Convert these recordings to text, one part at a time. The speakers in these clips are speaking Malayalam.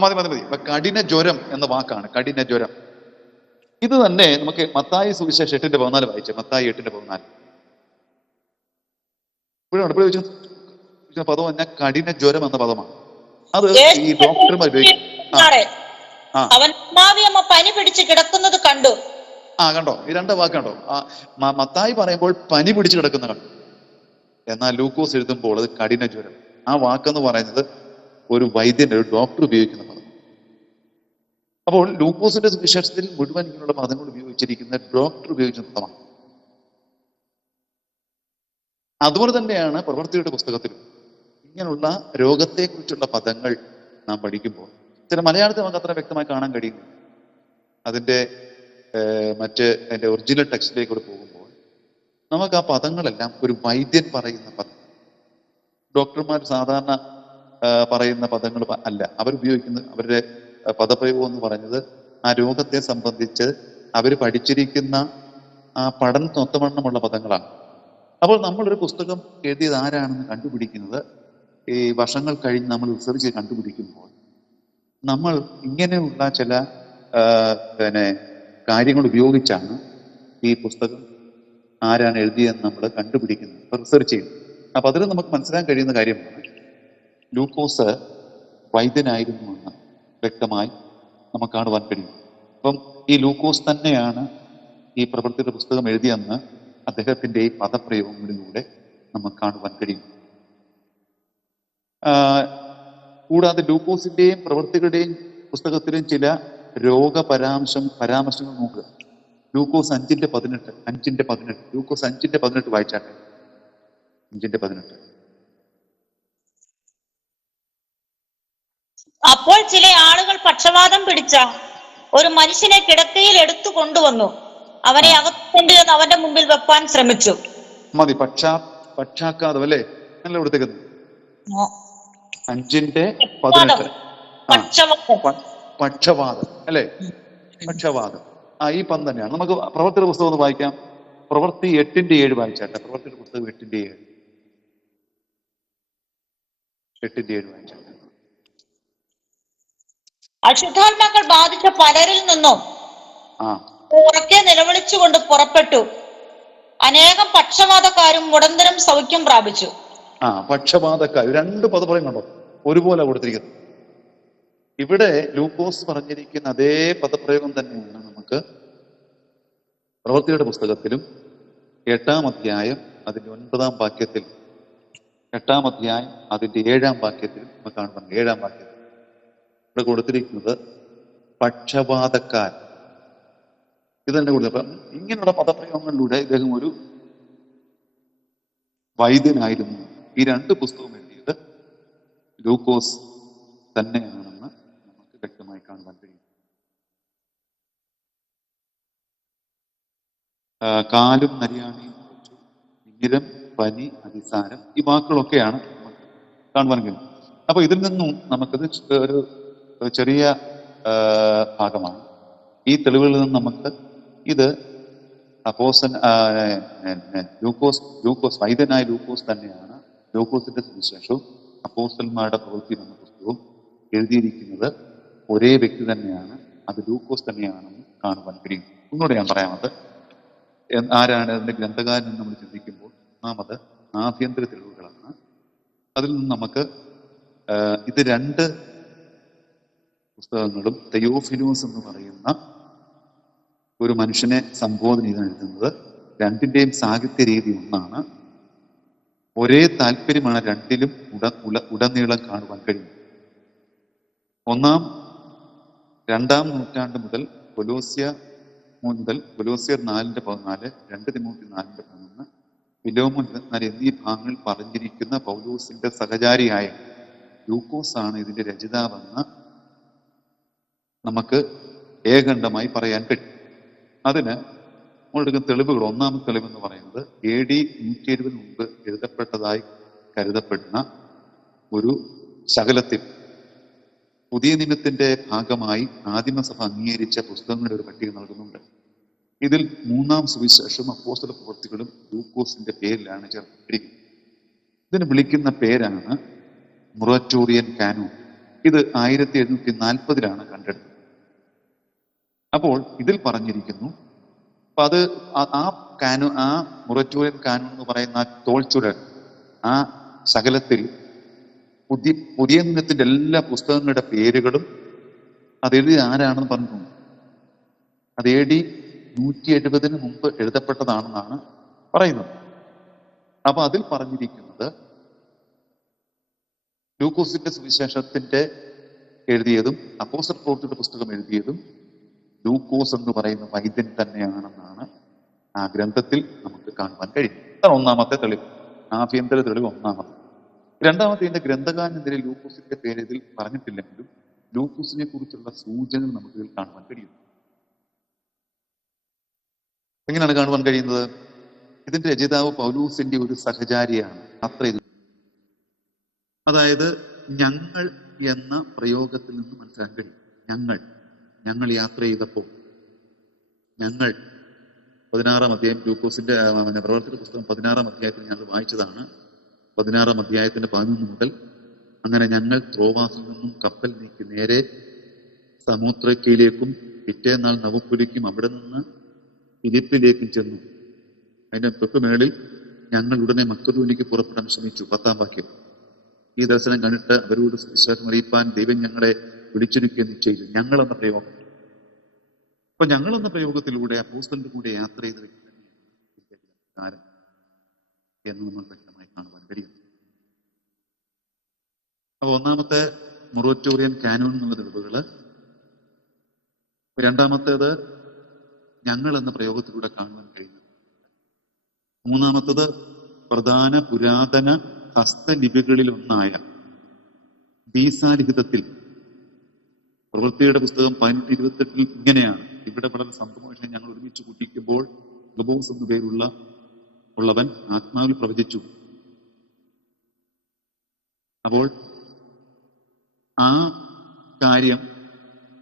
മതി മതി മതി. കഠിന ജ്വരം എന്ന വാക്കാണ് കഠിന ജ്വരം. ഇത് തന്നെ നമുക്ക് മത്തായി സുവിശേഷം 8:14 വായിച്ചേ. മത്തായി 8:14 ഇവിടെ ചോദിച്ച പദം തന്നെ കഠിന ജ്വരം എന്ന പദമാണ്. അത് ഈ ഡോക്ടർമാർ അവൻ പനി പിടിച്ച് കിടക്കുന്നത് കണ്ടു. കണ്ടോ, ഈ രണ്ട് വാക്ക് കണ്ടോ? മത്തായി പറയുമ്പോൾ പനി പിടിച്ച് കിടക്കുന്ന കണ്ടു, എന്നാൽ ലൂക്കോസ് എഴുതുമ്പോൾ അത് കഠിന ജ്വരം. ആ വാക്കെന്ന് പറയുന്നത് ഒരു വൈദ്യന്റെ, ഒരു ഡോക്ടർ ഉപയോഗിക്കുന്ന പദം. അപ്പോൾ ലൂക്കോസിന്റെ സുവിശേഷത്തിൽ മുഴുവൻ ഇങ്ങനെയുള്ള പദങ്ങൾ ഉപയോഗിച്ചിരിക്കുന്ന ഡോക്ടർ ഉപയോഗിച്ച പദമാണ്. അതുപോലെ തന്നെയാണ് പ്രവൃത്തിയുടെ പുസ്തകത്തിലും ഇങ്ങനെയുള്ള രോഗത്തെക്കുറിച്ചുള്ള പദങ്ങൾ നാം പഠിക്കുമ്പോൾ ചില മലയാളത്തിൽ നമുക്ക് അത്ര വ്യക്തമായി കാണാൻ കഴിയുന്നു. അതിൻ്റെ അതിൻ്റെ ഒറിജിനൽ ടെക്സ്റ്റിലേക്ക് പോകുമ്പോൾ നമുക്ക് ആ പദങ്ങളെല്ലാം ഒരു വൈദ്യൻ പറയുന്ന പദം, ഡോക്ടർമാർ സാധാരണ പറയുന്ന പദങ്ങൾ അല്ല. അവരുപയോഗിക്കുന്ന അവരുടെ പദപ്രയോഗം എന്ന് പറയുന്നത് ആ രോഗത്തെ സംബന്ധിച്ച് അവർ പഠിച്ചിരിക്കുന്ന ആ പഠനത്തിനൊത്തവണ്ണമുള്ള പദങ്ങളാണ്. അപ്പോൾ നമ്മളൊരു പുസ്തകം എഴുതിയത് ആരാണെന്ന് കണ്ടുപിടിക്കുന്നത് ഈ വർഷങ്ങൾ കഴിഞ്ഞ് നമ്മൾ റിസർച്ച് ചെയ്ത് കണ്ടുപിടിക്കുമ്പോൾ നമ്മൾ ഇങ്ങനെയുള്ള ചില കാര്യങ്ങൾ ഉപയോഗിച്ചാണ് ഈ പുസ്തകം ആരാണ് എഴുതിയെന്ന് നമ്മൾ കണ്ടുപിടിക്കുന്നത്, റിസർച്ച് ചെയ്യുന്നത്. അപ്പൊ അതിൽ നമുക്ക് മനസ്സിലാക്കാൻ കഴിയുന്ന കാര്യമാണ് ലൂക്കോസ് വൈദ്യനായിരുന്നു എന്ന് വ്യക്തമായി നമുക്ക് കാണുവാൻ കഴിയും. അപ്പം ഈ ലൂക്കോസ് തന്നെയാണ് ഈ പ്രവൃത്തിയുടെ പുസ്തകം എഴുതിയെന്ന് അദ്ദേഹത്തിന്റെ ഈ പദപ്രയോഗങ്ങളിലൂടെ നമുക്ക് കാണുവാൻ കഴിയും. കൂടാതെ ലൂക്കോസിന്റെയും പ്രവൃത്തികളുടെയും പുസ്തകത്തിലും ചില പരാമർശങ്ങൾ നോക്കുക. ലൂക്കോസ് 5:18 ലൂക്കോസ് 5:18 വായിച്ചാട്ടെ. 5:18 അപ്പോൾ ചില ആളുകൾ പക്ഷവാതം പിടിച്ച ഒരു മനുഷ്യനെ കിടക്കയിൽ എടുത്തു കൊണ്ടുവന്നു അവനെ അകത്തുകൊണ്ടുവന്ന് അവന്റെ മുമ്പിൽ വെപ്പാൻ ശ്രമിച്ചു. മതി, പക്ഷാഘാതം അല്ലേ? നല്ല കൊടുത്തേക്കുന്നത് 5:18 പക്ഷവാതം അല്ലേ? പക്ഷവാതം ഈ പദം തന്നെയാണ്. നമുക്ക് പ്രവൃത്തിയുടെ പുസ്തകം ഒന്ന് വായിക്കാം. പ്രവൃത്തി 8:7 വായിച്ചാട്ടെ. പ്രവൃത്തിയുടെ പുസ്തകം 8:7 വായിച്ചാട്ടെ. അശുദ്ധാത്മാക്കൾ ബാധിച്ച പലരിൽ നിന്നും ഉറക്കെ നിലവിളിച്ചുകൊണ്ട് പുറപ്പെട്ടു. അനേകം പക്ഷപാതക്കാരും മുടന്തരും സൗഖ്യം പ്രാപിച്ചു. പക്ഷപാതക്കാർ, രണ്ട് പദപ്രയോഗം കണ്ടോ, ഒരുപോലെ കൊടുത്തിരിക്കുന്നത്. ഇവിടെ ലൂക്കോസ് പറഞ്ഞിരിക്കുന്ന അതേ പദപ്രയോഗം തന്നെയാണ് നമുക്ക് പ്രവൃത്തിയുടെ പുസ്തകത്തിലും 8-ാം അധ്യായം അതിന്റെ 9-ാം വാക്യത്തിൽ, 8-ാം അധ്യായം അതിന്റെ 7-ാം വാക്യത്തിൽ നമുക്ക് കാണുന്നുണ്ട്. 7-ാം വാക്യത്തിൽ ഇവിടെ കൊടുത്തിരിക്കുന്നത് പക്ഷപാതക്കാർ. ഇത് തന്നെ കൊടുത്തപ്പം ഇങ്ങനെയുള്ള പദപ്രയോഗങ്ങളിലൂടെ ഇദ്ദേഹം ഒരു വൈദ്യനായിരുന്നു. ഈ രണ്ട് പുസ്തകം എഴുതിയത് ലൂക്കോസ് തന്നെയാണെന്ന് നമുക്ക് വ്യക്തമായി കാണുവാൻ കഴിയും. കാലും നരിയാണിയും നിരം, പനി, അതിസാരം, ഈ വാക്കുകളൊക്കെയാണ് നമുക്ക് കാണുവാൻ കഴിയും. അപ്പൊ ഇതിൽ നിന്നും നമുക്കത് ഒരു ചെറിയ ഭാഗമാണ്. ഈ തെളിവുകളിൽ നിന്ന് നമുക്ക് ഇത് ലൂക്കോസ് വൈദ്യനായ ലൂക്കോസ് തന്നെയാണ് ലൂക്കോസിന്റെ സുവിശേഷവും അപ്പോസ്തലന്മാരുടെ പ്രവൃത്തി എന്ന പുസ്തകവും എഴുതിയിരിക്കുന്നത് ഒരേ വ്യക്തി തന്നെയാണ്. അത് ലൂക്കോസ് തന്നെയാണെന്ന് കാണുവാൻ കഴിയും. ഒന്നുകൂടെ ഞാൻ പറയാമത് ആരാണ് അതിന്റെ ഗ്രന്ഥകാരൻ എന്ന് നമ്മൾ ചിന്തിക്കുമ്പോൾ ഒന്നാമത് ആഭ്യന്തര തെളിവുകളാണ്. അതിൽ നിന്ന് നമുക്ക് ഇത് രണ്ട് പുസ്തകങ്ങളും തെയോഫിലോസ് എന്ന് പറയുന്ന ഒരു മനുഷ്യനെ സംബോധന ചെയ്ത് എഴുതുന്നത്. രണ്ടിന്റെയും സാഹിത്യ രീതി ഒന്നാണ്. ഒരേ താല്പര്യമാണ് രണ്ടിലും ഉടനീളം കാണുവാൻ കഴിയും. 2-ാം നൂറ്റാണ്ട് മുതൽ കൊലോസ്യർ 4:14, 2 തിമോത്തി 4:11, ഫിലോമോൻ 24 എന്നീ ഭാഗങ്ങളിൽ പറഞ്ഞിരിക്കുന്ന പൗലോസിന്റെ സഹചാരിയായ ലൂക്കോസ് ആണ് ഇതിന്റെ രചയിതാവെന്ന് നമുക്ക് ഏകണ്ഠമായി പറയാൻ കഴിയും. അതിന് നമ്മളെടുക്കുന്ന തെളിവുകൾ, ഒന്നാമത്തെ തെളിവെന്ന് പറയുന്നത് AD 120 മുമ്പ് എഴുതപ്പെട്ടതായി കരുതപ്പെടുന്ന ഒരു ശകലത്തിൽ പുതിയ നിയമത്തിന്റെ ഭാഗമായി ആദിമസഭ അംഗീകരിച്ച പുസ്തകങ്ങളുടെ ഒരു പട്ടിക നൽകുന്നുണ്ട്. ഇതിൽ 3-ാം സുവിശേഷവും അപ്പോസ്തല പ്രവൃത്തികളും ലൂക്കോസിന്റെ പേരിലാണ് ചേർത്തിരിക്കുന്നത്. ഇതിന് വിളിക്കുന്ന പേരാണ് മൊററ്റോറിയൻ കാനോൻ. ഇത് 1740 കണ്ടെടുത്തത്. അപ്പോൾ ഇതിൽ പറഞ്ഞിരിക്കുന്നു, അപ്പൊ അത് ആ മൊററ്റോറിയം കാനൂൺ എന്ന് പറയുന്ന ആ തോൾച്ചുടൽ, ആ ശകലത്തിൽ പുതിയ നിയമത്തിന്റെ എല്ലാ പുസ്തകങ്ങളുടെ പേരുകളും അതെഴുതി ആരാണെന്ന് പറഞ്ഞു. അത് AD 170 മുമ്പ് എഴുതപ്പെട്ടതാണെന്നാണ് പറയുന്നത്. അപ്പൊ അതിൽ പറഞ്ഞിരിക്കുന്നത് ലൂക്കോസിന്റെ സുവിശേഷത്തിന്റെ എഴുതിയതും അപ്പോസ്തല പ്രവൃത്തിയുടെ പുസ്തകം എഴുതിയതും ലൂക്കോസ് എന്ന് പറയുന്ന വൈദ്യൻ തന്നെയാണെന്നാണ് ആ ഗ്രന്ഥത്തിൽ നമുക്ക് കാണുവാൻ കഴിയും. അതാണ് ഒന്നാമത്തെ തെളിവ്, ആഭ്യന്തര തെളിവ് ഒന്നാമത്. രണ്ടാമത്തെ ഇതിന്റെ ഗ്രന്ഥകാരനെതിരെ ലൂക്കോസിന്റെ പേര് ഇതിൽ പറഞ്ഞിട്ടില്ലെങ്കിലും ലൂക്കോസിനെ കുറിച്ചുള്ള സൂചനകൾ നമുക്ക് ഇതിൽ കാണുവാൻ കഴിയും. എങ്ങനെയാണ് കാണുവാൻ കഴിയുന്നത്? ഇതിന്റെ രചയിതാവ് പൗലൂസിന്റെ ഒരു സഹചാരിയാണ്. അത്ര ഇത്, അതായത് ഞങ്ങൾ എന്ന പ്രയോഗത്തിൽ നിന്ന് മനസ്സിലാക്കാൻ കഴിയും. ഞങ്ങൾ യാത്ര ചെയ്തപ്പോൾ, ഞങ്ങൾ 16 അധ്യായം ലൂക്കോസിന്റെ പ്രവർത്തന പുസ്തകം 16 അധ്യായത്തിൽ ഞങ്ങൾ വായിച്ചതാണ്. 16 അധ്യായത്തിന്റെ 11 മുതൽ അങ്ങനെ ഞങ്ങൾ ത്രോവാസിൽ നിന്നും കപ്പൽ നീക്കി നേരെ സമൂത്രക്കയിലേക്കും പിറ്റേന്നാൾ നവപുരിക്കും അവിടെ നിന്ന് ഫിലിപ്പിലേക്കും ചെന്നു. അതിന്റെ തൊട്ടുമേളിൽ ഞങ്ങൾ ഉടനെ മക്കദോനിക്ക് പുറപ്പെടാൻ ശ്രമിച്ചു. 10-ാം വാക്യം. ഈ ദർശനം കണ്ടിട്ട് അവരോട് വിശ്വാസം അറിയിപ്പാൻ ദൈവം ഞങ്ങളെ വിളിച്ചൊരുക്കിയ നിശ്ചയിച്ചു. ഞങ്ങൾ എന്ന പ്രയോഗം. അപ്പൊ ഞങ്ങൾ എന്ന പ്രയോഗത്തിലൂടെ അപ്പോസ്തലന്റെ കൂടെ യാത്ര ചെയ്ത വ്യക്തി തന്നെയാണ് എന്ന് നമ്മൾ വ്യക്തമായി കാണുവാൻ കഴിയും. അപ്പൊ ഒന്നാമത്തെ മൊററ്റോറിയം കാനൂൺ എന്നുള്ള തെളിവുകള്, രണ്ടാമത്തേത് ഞങ്ങൾ എന്ന പ്രയോഗത്തിലൂടെ കാണുവാൻ കഴിയുന്നത്, മൂന്നാമത്തത് പ്രധാന പുരാതന ഹസ്തലിപികളിൽ ഒന്നായ ദീസാലിഖിതത്തിൽ പ്രവൃത്തിയുടെ പുസ്തകം 1828 ഇങ്ങനെയാണ്. ഇവിടെ വളരെ സംഭവമായി ഞങ്ങൾ ഒരുമിച്ച് കൂട്ടിക്കുമ്പോൾ ഗബോസ് എന്നു ഉള്ളവൻ ആത്മാവിൽ പ്രവചിച്ചു. അപ്പോൾ ആ കാര്യം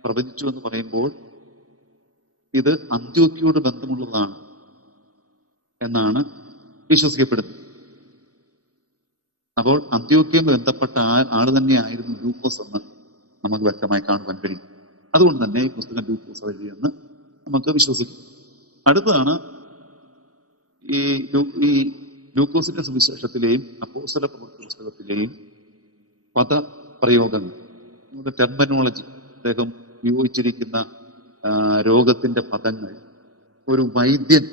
പ്രവചിച്ചു എന്ന് പറയുമ്പോൾ ഇത് അന്ത്യോക്യയോട് ബന്ധമുള്ളതാണ് എന്നാണ് വിശ്വസിക്കപ്പെടുന്നത്. അപ്പോൾ അന്ത്യോക്യയുമായി ബന്ധപ്പെട്ട ആള് തന്നെയായിരുന്നു ലൂക്കോസ് എന്ന് നമുക്ക് വ്യക്തമായി കാണുവാൻ കഴിയും. അതുകൊണ്ട് തന്നെ ഈ പുസ്തകം ലൂക്കോസ് എഴുതിയെന്ന് നമുക്ക് വിശ്വസിക്കും. അടുത്തതാണ് ഈ ലൂക്കോസിന്റെ സുവിശേഷത്തിലെയും അപ്പോസ്തല പ്രവൃത്തി പുസ്തകത്തിലെയും പദപ്രയോഗങ്ങൾ, ടെർമിനോളജി, അദ്ദേഹം ഉപയോഗിച്ചിരിക്കുന്ന രോഗത്തിന്റെ പദങ്ങൾ ഒരു വൈദ്യൻ,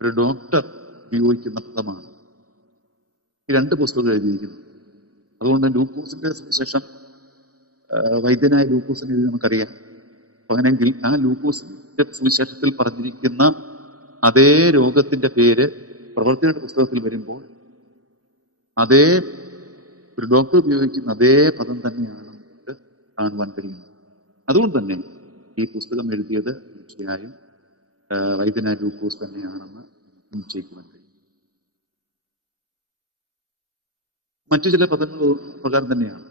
ഒരു ഡോക്ടർ ഉപയോഗിക്കുന്ന പദമാണ് ഈ രണ്ട് പുസ്തകം എഴുതിയിരിക്കുന്നത്. അതുകൊണ്ട് ലൂക്കോസിന്റെ സുവിശേഷം വൈദ്യനായ ലൂക്കോസിനെ എഴുതി നമുക്കറിയാം. അങ്ങനെങ്കിൽ ആ ലൂക്കോസിന്റെ സുവിശേഷത്തിൽ പറഞ്ഞിരിക്കുന്ന അതേ രോഗത്തിന്റെ പേര് പ്രവൃത്തിയുടെ പുസ്തകത്തിൽ വരുമ്പോൾ അതേ ഒരു ഡോക്ടർ ഉപയോഗിക്കുന്ന അതേ പദം തന്നെയാണ് നമുക്ക് കാണുവാൻ കഴിയുന്നത്. അതുകൊണ്ട് തന്നെ ഈ പുസ്തകം എഴുതിയത് തീർച്ചയായും വൈദ്യനായ ലൂക്കോസ് തന്നെയാണെന്ന് നിശ്ചയിക്കുവാൻ കഴിയും. മറ്റു ചില പദങ്ങൾ പ്രകാരം തന്നെയാണ്.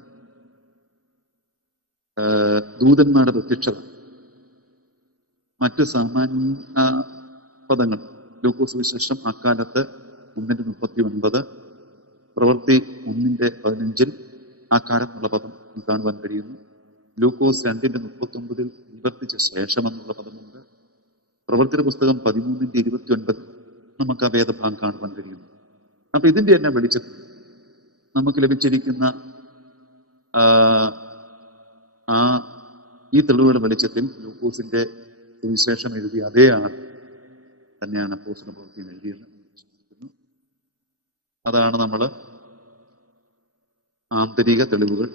ദൂതന്മാരുടെ പ്രത്യക്ഷത, മറ്റ് സാമാന്യ പദങ്ങൾ ലൂക്കോസ് വിശേഷം അക്കാലത്ത് 1:39, പ്രവൃത്തി 1:15 ആ കാലത്തുള്ള പദം കാണുവാൻ കഴിയുന്നു. ലൂക്കോസ് 2:39 നിവർത്തിച്ച ശേഷം എന്നുള്ള പദമുണ്ട്. പ്രവൃത്തിയുടെ പുസ്തകം 13:29 നമുക്ക് ആ വേദഭാഗം കാണുവാൻ കഴിയുന്നു. അപ്പൊ ഇതിന്റെ തന്നെ വെളിച്ചത്തിൽ നമുക്ക് ലഭിച്ചിരിക്കുന്ന ഈ തെളിവുകളുടെ വെളിച്ചത്തിൽ ലൂക്കോസിന്റെ സുവിശേഷം എഴുതിയ അതേ ആൾ തന്നെയാണ് അപ്പോസ്തല പ്രവൃത്തി എഴുതിയെന്ന് വിശ്വസിക്കുന്നു. അതാണ് നമ്മൾ ആന്തരിക തെളിവുകൾ,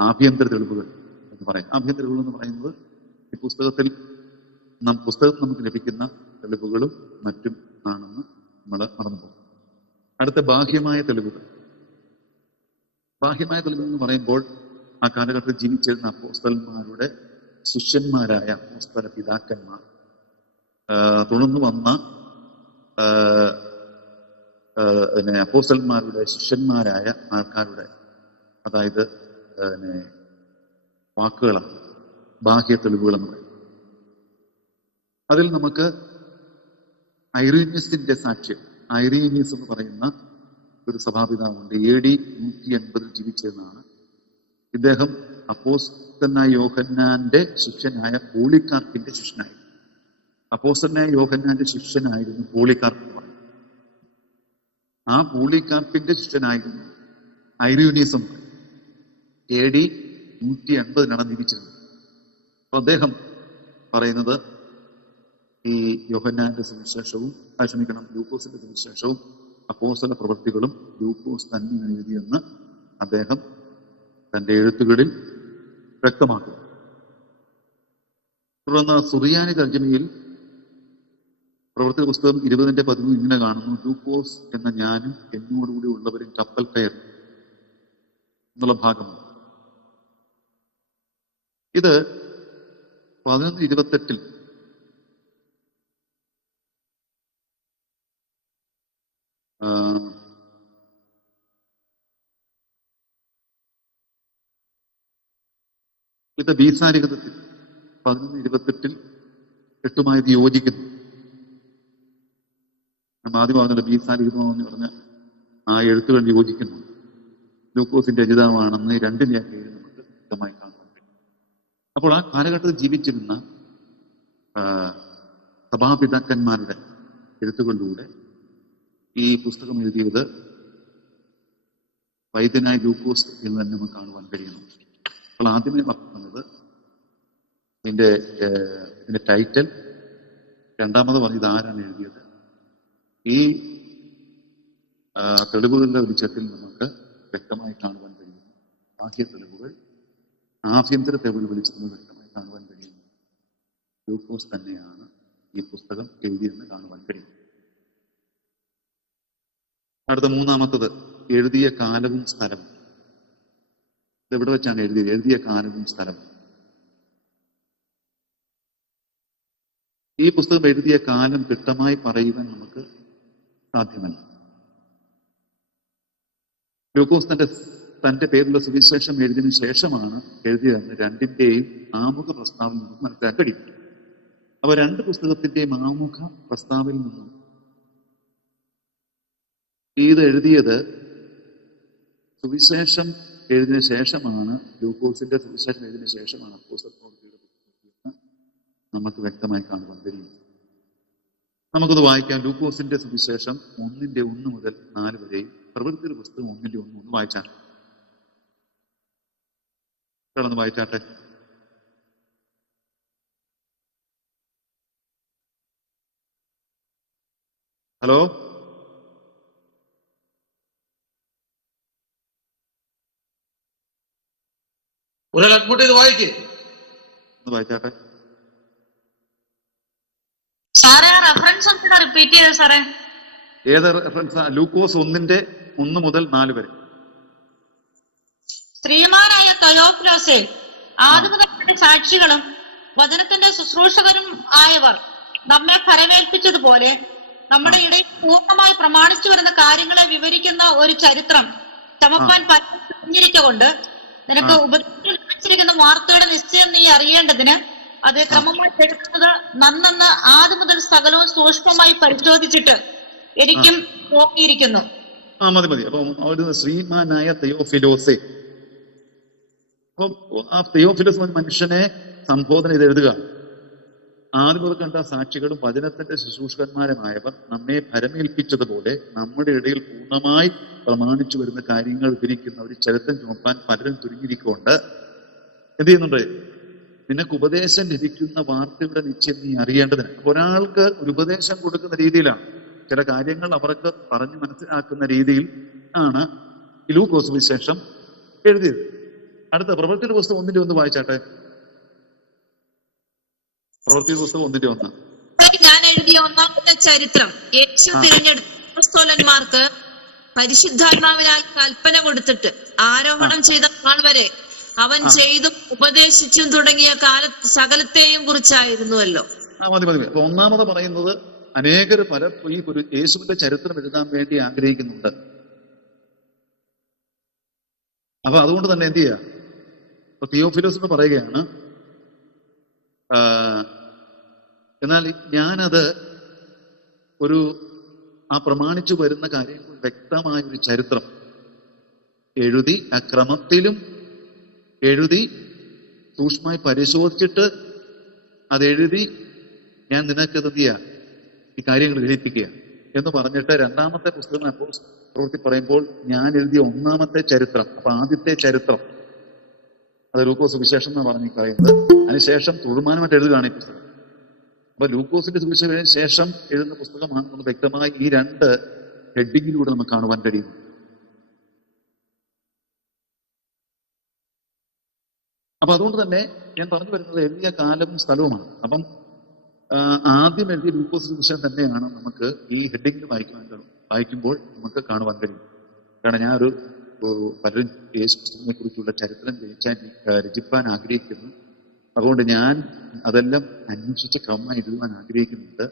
ആഭ്യന്തര തെളിവുകൾ എന്ന് പറയും. ആഭ്യന്തര തെളിവുകൾ എന്ന് പറയുന്നത് ഈ പുസ്തകത്തിൽ നമുക്ക് ലഭിക്കുന്ന തെളിവുകളും മറ്റും ആണെന്ന് നമ്മൾ മറന്നു പോകും. അടുത്ത ബാഹ്യമായ തെളിവുകൾ. ബാഹ്യമായ തെളിവുകൾ എന്ന് പറയുമ്പോൾ ആ കാലഘട്ടത്തിൽ ജീവിച്ചിരുന്ന അപ്പോസ്തലന്മാരുടെ ശിഷ്യന്മാരായ അപ്പോസ്തല പിതാക്കന്മാർ, തുടർന്ന് വന്ന അപ്പോസ്തലന്മാരുടെ ശിഷ്യന്മാരായ ആൾക്കാരുടെ, അതായത് വാക്കുകളാണ് ബാഹ്യ തെളിവുകൾ എന്ന് പറയുന്നത്. അതിൽ നമുക്ക് ഐറീനിയസിന്റെ സാക്ഷ്യം, ഐറീനിയസ് എന്ന് പറയുന്ന ഒരു സഭാപിതാവുണ്ട്, AD 180 ജീവിച്ചതെന്നാണ്. ഇദ്ദേഹം അപ്പോസ്തലനായ യോഹന്നാന്റെ ശിഷ്യനായ പോളികാർപ്പിന്റെ ശിഷ്യനായിരുന്നു. അപ്പോസ്തലനായ യോഹന്നാന്റെ ശിഷ്യനായിരുന്നു പോളികാർപ്പ് എന്ന് പറയുന്നത്. ആ പോളികാർപ്പിന്റെ ശിഷ്യനായിരുന്നു ഐറിയൂനിയസ് എന്ന് പറയുന്നത്. AD 180 ജീവിച്ചിരുന്നത്. അപ്പൊ അദ്ദേഹം പറയുന്നത് ഈ യോഹന്നാന്റെ സുവിശേഷവും ലൂക്കോസിന്റെ സുവിശേഷവും അപ്പോസ്തല പ്രവൃത്തികളും ലൂക്കോസ് തന്നെ എഴുതിയെന്ന് അദ്ദേഹം തന്റെ എഴുത്തുകളിൽ വ്യക്തമാക്കുന്നു. തുടർന്ന് സുറിയാനി തർജ്ജമയിൽ പ്രവൃത്തി പുസ്തകം 20:13 ഇങ്ങനെ കാണുന്നു: ലൂക്കോസ് എന്ന ഞാനും എന്നോടുകൂടി ഉള്ളവരും കപ്പൽ കയറി എന്നുള്ള ഭാഗമാണ്. ഇത് 11:28 ഇത് ബീസാലിഖിതത്തിൽ 11:28 8 യോജിക്കുന്നു. ആദ്യം പറഞ്ഞത് ബീസാലിഖിതമെന്ന് പറഞ്ഞ ആ എഴുത്തുകൾ യോജിക്കുന്നു. ലൂക്കോസിന്റെ രചിതാവാണെന്ന് 2 ലേഖനങ്ങളിൽ നമുക്ക് വ്യക്തമായി കാണുവാൻ കഴിയും. അപ്പോൾ ആ കാലഘട്ടത്തിൽ ജീവിച്ചിരുന്ന സഭാപിതാക്കന്മാരുടെ എഴുത്തുകളിലൂടെ ഈ പുസ്തകം എഴുതിയത് വൈദ്യനായ ലൂക്കോസ് എന്ന് തന്നെ നമുക്ക് കാണുവാൻ കഴിയുന്നു. അപ്പോൾ ആദ്യമേ പറഞ്ഞത് ഇതിന്റെ ടൈറ്റിൽ, രണ്ടാമത് പറഞ്ഞത് ആരാണ് എഴുതിയത്. ഈ തെളിവുകളുടെ വെളിച്ചത്തിൽ നമുക്ക് വ്യക്തമായി കാണുവാൻ കഴിയുന്നു. ബാഹ്യ തെളിവുകൾ, ആഭ്യന്തര തെളിവുകൾ വെളിച്ചത്തിൽ വ്യക്തമായി കാണുവാൻ കഴിയുന്നു. ലൂക്കോസ് തന്നെയാണ് ഈ പുസ്തകം എഴുതിയെന്ന് കാണുവാൻ കഴിയും. അടുത്ത മൂന്നാമത്തത് എഴുതിയ കാലവും സ്ഥലവും. ഇതെവിടെ വെച്ചാണ് എഴുതിയത്? എഴുതിയ കാലവും സ്ഥലവും. ഈ പുസ്തകം എഴുതിയ കാലം വ്യക്തമായി പറയുവാൻ നമുക്ക് സാധ്യമല്ല. ലൂക്കോസ് തന്റെ പേരിലുള്ള സുവിശേഷം എഴുതിയതിനു ശേഷമാണ് എഴുതിയതെന്ന് 2ന്റെയും ആമുഖ പ്രസ്താവനയിൽ നമുക്ക് മനസ്സിലാക്കാൻ കഴിയും. അപ്പൊ 2 പുസ്തകത്തിന്റെയും ആമുഖ പ്രസ്താവനയിൽ നിന്നും ഇത് എഴുതിയത് സുവിശേഷം എഴുതിയതിനു ശേഷമാണ്, ലൂക്കോസിന്റെ സുവിശേഷം എഴുതിയതിനു ശേഷമാണ് അപ്പോസ്തല പ്രവൃത്തിയുടെ പുസ്തകം നമുക്ക് വ്യക്തമായി കാണുവാൻ കഴിയും. നമുക്കത് വായിക്കാം. ലൂക്കോസിന്റെ സുവിശേഷം 1:1 മുതൽ 4 വരെയും പ്രവൃത്തിയുടെ പുസ്തകം 1:1 വായിച്ചാട്ടെ. കിടന്ന് വായിച്ചാട്ടെ. ഹലോ, ഒരാൾ അഡ്മിറ്റ് ചെയ്ത് വായിക്കേ. വായിച്ചാട്ടെ. റിപ്പീറ്റ് ചെയ്തത് സാറേ. ഏത് റെഫറൻസ്? ലൂക്കോസ് 1:1 മുതൽ 4 വരെ. ശ്രീമാനായ തയോഫിലോസേ, ആദിമുതൽ സാക്ഷികളും വചനത്തിന്റെ ശുശ്രൂഷകരും ആയവർ നമ്മെ ഫലമേൽപ്പിച്ചതുപോലെ നമ്മുടെ ഇടയിൽ പൂർണ്ണമായി പ്രമാണിച്ചു വരുന്ന കാര്യങ്ങളെ വിവരിക്കുന്ന ഒരു ചരിത്രം ചമപ്പാൻ പറഞ്ഞിരിക്കൊണ്ട് നിനക്ക് ഉപദേശിച്ചിരിക്കുന്ന വാർത്തയുടെ നിശ്ചയം നീ അറിയേണ്ടതിന് അത് ക്രമമായി എടുക്കുന്നത് നന്നെന്ന് ആദ്യം മുതൽ സകലവും സൂക്ഷ്മമായി പരിശോധിച്ചിട്ട് എനിക്കും തോന്നിയിരിക്കുന്നു. മതി. അപ്പം ശ്രീമാനായ തെയോഫിലോസേ. അപ്പം ആ തെയോഫിലോസ് മനുഷ്യനെ സംബോധന ചെയ്ത് എഴുതുക. ആദ്യം മുതൽ കണ്ട സാക്ഷികളും വചനത്തിന്റെ ശുശ്രൂഷകന്മാരുമായവർ നമ്മെ ഭരമേൽപ്പിച്ചതുപോലെ നമ്മുടെ ഇടയിൽ പൂർണ്ണമായി പ്രമാണിച്ചു വരുന്ന കാര്യങ്ങൾ വിവരിക്കുന്ന ഒരു ചരിത്രം ചുമപ്പാൻ പലരും തുനിഞ്ഞിരിക്കൊണ്ട് എന്ത് ചെയ്യുന്നുണ്ട്? നിനക്ക് ഉപദേശം ലഭിക്കുന്ന വാർത്തയുടെ നിശ്ചയം നീ അറിയേണ്ടതിന്. ഒരാൾക്ക് ഒരു ഉപദേശം കൊടുക്കുന്ന രീതിയിലാണ്, ചില കാര്യങ്ങൾ അവർക്ക് പറഞ്ഞു മനസ്സിലാക്കുന്ന രീതിയിൽ ആണ് ഈ ലൂക്കോസ് സുവിശേഷം എഴുതിയത്. അടുത്ത പ്രവൃത്തിയുടെ പുസ്തകം 1:1 വായിച്ചാട്ടെ. പ്രവൃത്തി പുസ്തകം 1:1. ഞാൻ എഴുതിയ ഒന്നാമത്തെ ചരിത്രം യേശു തിരഞ്ഞെടുത്ത അപ്പോസ്തലന്മാർക്ക് പരിശുദ്ധാത്മാവിനാൽ കൽപ്പന കൊടുത്തിട്ട് ആരോഹണം ചെയ്ത നാൾ വരെ അവൻ ചെയ്തും ഉപദേശിച്ചും തുടങ്ങിയ സകലത്തെയും കുറിച്ചായിരുന്നുവല്ലോ. മതി. അപ്പൊ ഒന്നാമത് പറയുന്നത് അനേകർ ഈ ഒരു യേശുവിന്റെ ചരിത്രം എഴുതാൻ വേണ്ടി ആഗ്രഹിക്കുന്നുണ്ട്. അപ്പൊ അതുകൊണ്ട് തന്നെ എന്ത് ചെയ്യാ? തിയോഫിലോസ് പറയുകയാണ്, എന്നാൽ ഞാനത് ഒരു ആ പ്രമാണിച്ചു വരുന്ന കാര്യങ്ങൾ വ്യക്തമായ ഒരു ചരിത്രം എഴുതി, ആ ക്രമത്തിലും എഴുതി, സൂക്ഷ്മമായി പരിശോധിച്ചിട്ട് അതെഴുതി, ഞാൻ നിനക്ക് എന്തിയാ ഈ കാര്യങ്ങൾ ഗ്രഹിപ്പിക്കുക എന്ന് പറഞ്ഞിട്ട് രണ്ടാമത്തെ പുസ്തകം അപ്പോസ്തല പ്രവൃത്തി പറയുമ്പോൾ ഞാൻ എഴുതിയ ഒന്നാമത്തെ ചരിത്രം. അപ്പൊ ആദ്യത്തെ ചരിത്രം അത് ലൂക്കോസ് സുവിശേഷം എന്ന് പറഞ്ഞ് പറയുന്നത്. അതിനുശേഷം തുടർമാനമായിട്ട് എഴുതുകയാണ് ഈ പുസ്തകം. അപ്പൊ ലൂക്കോസിന്റെ സുവിശേഷത്തിന് ശേഷം എഴുതുന്ന പുസ്തകമാണെന്ന് വ്യക്തമായി ഈ രണ്ട് ഹെഡിങ്ങിലൂടെ നമുക്ക് കാണുവാൻ കഴിയുന്നു. അപ്പൊ അതുകൊണ്ട് തന്നെ ഞാൻ പറഞ്ഞു വരുന്നത് എഴുതിയ കാലവും സ്ഥലവുമാണ്. അപ്പം ആദ്യം എഴുതിയ ലൂക്കോസ് സുവിശേഷം തന്നെയാണ് നമുക്ക് ഈ ഹെഡിങ്ങിൽ വായിക്കുമ്പോൾ നമുക്ക് കാണുവാൻ കഴിയും. കാരണം ഞാനൊരു പലരും യേശുക്രിസ്തുവിനെ കുറിച്ചുള്ള ചരിത്രം രചിപ്പാൻ ആഗ്രഹിക്കുന്നു. അതുകൊണ്ട് ഞാൻ അതെല്ലാം അന്വേഷിച്ച് ക്രമമായി എഴുതുവാൻ ആഗ്രഹിക്കുന്നുണ്ട്.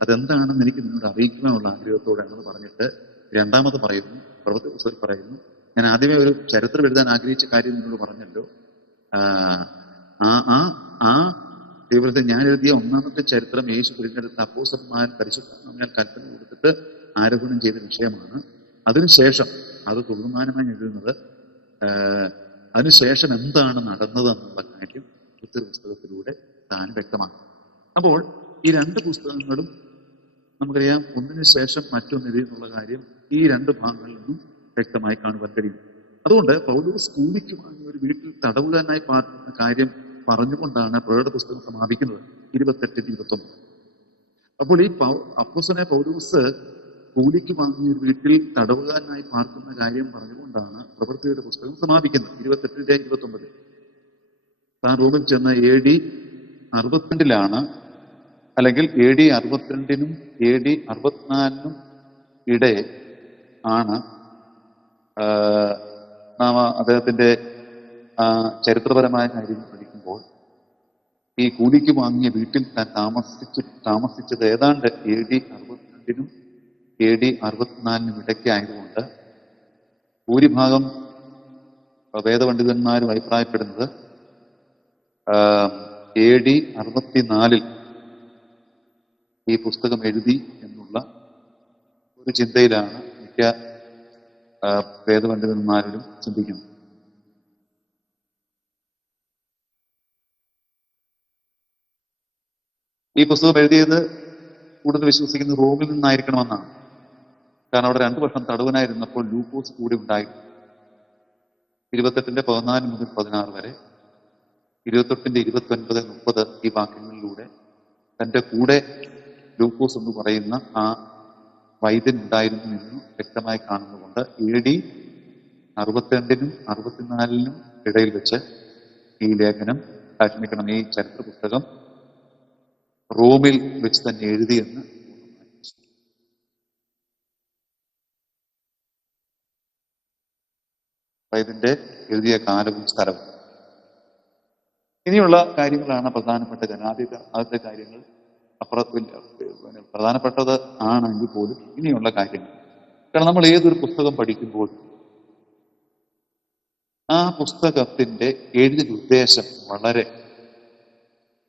അതെന്താണെന്ന് എനിക്ക് നിങ്ങളോട് അറിയിക്കുവാനുള്ള ആഗ്രഹത്തോടെയാണെന്ന് പറഞ്ഞിട്ട് രണ്ടാമത് പറയുന്നു, പ്രവൃത്തി പുസ്തകത്തിൽ പറയുന്നു, ഞാൻ ആദ്യമേ ഒരു ചരിത്രം എഴുതാൻ ആഗ്രഹിച്ച കാര്യം നിങ്ങളോട് പറഞ്ഞല്ലോ. ആ ദൈവത്തെ ഞാൻ എഴുതിയ ഒന്നാമത്തെ ചരിത്രം യേശു തിരഞ്ഞെടുത്ത അപ്പോസ്തലന്മാർ പരിശുദ്ധാത്മാവിനാൽ കൽപ്പന കൊടുത്തിട്ട് ആരോപണം ചെയ്ത വിഷയമാണ്. അതിനുശേഷം അത് തുടർമാനമായി എഴുതുന്നത് അതിനുശേഷം എന്താണ് നടന്നത് എന്നുള്ള കാര്യം പുസ്തകത്തിലൂടെ താൻ വ്യക്തമാക്കും. അപ്പോൾ ഈ രണ്ട് പുസ്തകങ്ങളും നമുക്കറിയാം ഒന്നിനു ശേഷം മറ്റൊന്നെഴുതിയെന്നുള്ള കാര്യം ഈ രണ്ട് ഭാഗങ്ങളിൽ നിന്നും വ്യക്തമായി കാണുവാൻ കഴിയും. അതുകൊണ്ട് പൗലോസ് കൂലിക്ക് വാങ്ങിയ ഒരു വീട്ടിൽ തടവുകാരനായി പാർക്കുന്ന കാര്യം പറഞ്ഞുകൊണ്ടാണ് പ്രവൃത്തിയുടെ പുസ്തകം സമാപിക്കുന്നത് 28-29. അപ്പോൾ ഈ അപ്പോസ്തലനായ പൗലോസ് കൂലിക്ക് വാങ്ങിയ ഒരു വീട്ടിൽ തടവുകാരനായി പാർക്കുന്ന കാര്യം പറഞ്ഞുകൊണ്ടാണ് പ്രവൃത്തിയുടെ പുസ്തകം സമാപിക്കുന്നത് 28-29. താൻ റോമിൽ ചെന്ന AD 62 അല്ലെങ്കിൽ AD 62 AD 64 ഇടെ ആണ് നാം അദ്ദേഹത്തിന്റെ ചരിത്രപരമായ കാര്യങ്ങൾ പഠിക്കുമ്പോൾ ഈ കൂലിക്ക് വാങ്ങിയ വീട്ടിൽ താൻ താമസിച്ചത് ഏതാണ്ട് AD 62 AD 64 ഇടയ്ക്കായതുകൊണ്ട് ഭൂരിഭാഗം വേദപണ്ഡിതന്മാരും അഭിപ്രായപ്പെടുന്നത് AD 64 ഈ പുസ്തകം എഴുതി എന്നുള്ള ഒരു ചിന്തയിലാണ് മിക്ക വേദപണ്ഡിതന്മാരും ചിന്തിക്കുന്നത്. ഈ പുസ്തകം എഴുതിയത് കൂടുതൽ വിശ്വസിക്കുന്നത് റോമിൽ നിന്നായിരിക്കണമെന്നാണ്. കാരണം അവിടെ 2 വർഷം തടവനായിരുന്നപ്പോൾ ലൂക്കോസ് കൂടി ഉണ്ടായിരുന്നു. 28-14 മുതൽ 16 വരെ, 28-29-30 ഈ വാക്യങ്ങളിലൂടെ തൻ്റെ കൂടെ ലൂക്കോസ് എന്ന് പറയുന്ന ആ വൈദ്യൻ ഉണ്ടായിരുന്നു എന്ന് വ്യക്തമായി കാണുന്നതുകൊണ്ട് AD 62 64 ഇടയിൽ വെച്ച് ഈ ലേഖനം ഈ ചരിത്ര പുസ്തകം റോമിൽ വെച്ച് തന്നെ എഴുതിയെന്ന് ഇതിന്റെ എഴുതിയ കാലവും സ്ഥലവും. ഇനിയുള്ള കാര്യങ്ങളാണ് പ്രധാനപ്പെട്ട ആദ്യത്തെ കാര്യങ്ങൾ പ്രധാനപ്പെട്ടത് ആണെങ്കിൽ പോലും ഇനിയുള്ള കാര്യങ്ങൾ. കാരണം നമ്മൾ ഏതൊരു പുസ്തകം പഠിക്കുമ്പോൾ ആ പുസ്തകത്തിന്റെ എഴുതിയ ഉദ്ദേശം വളരെ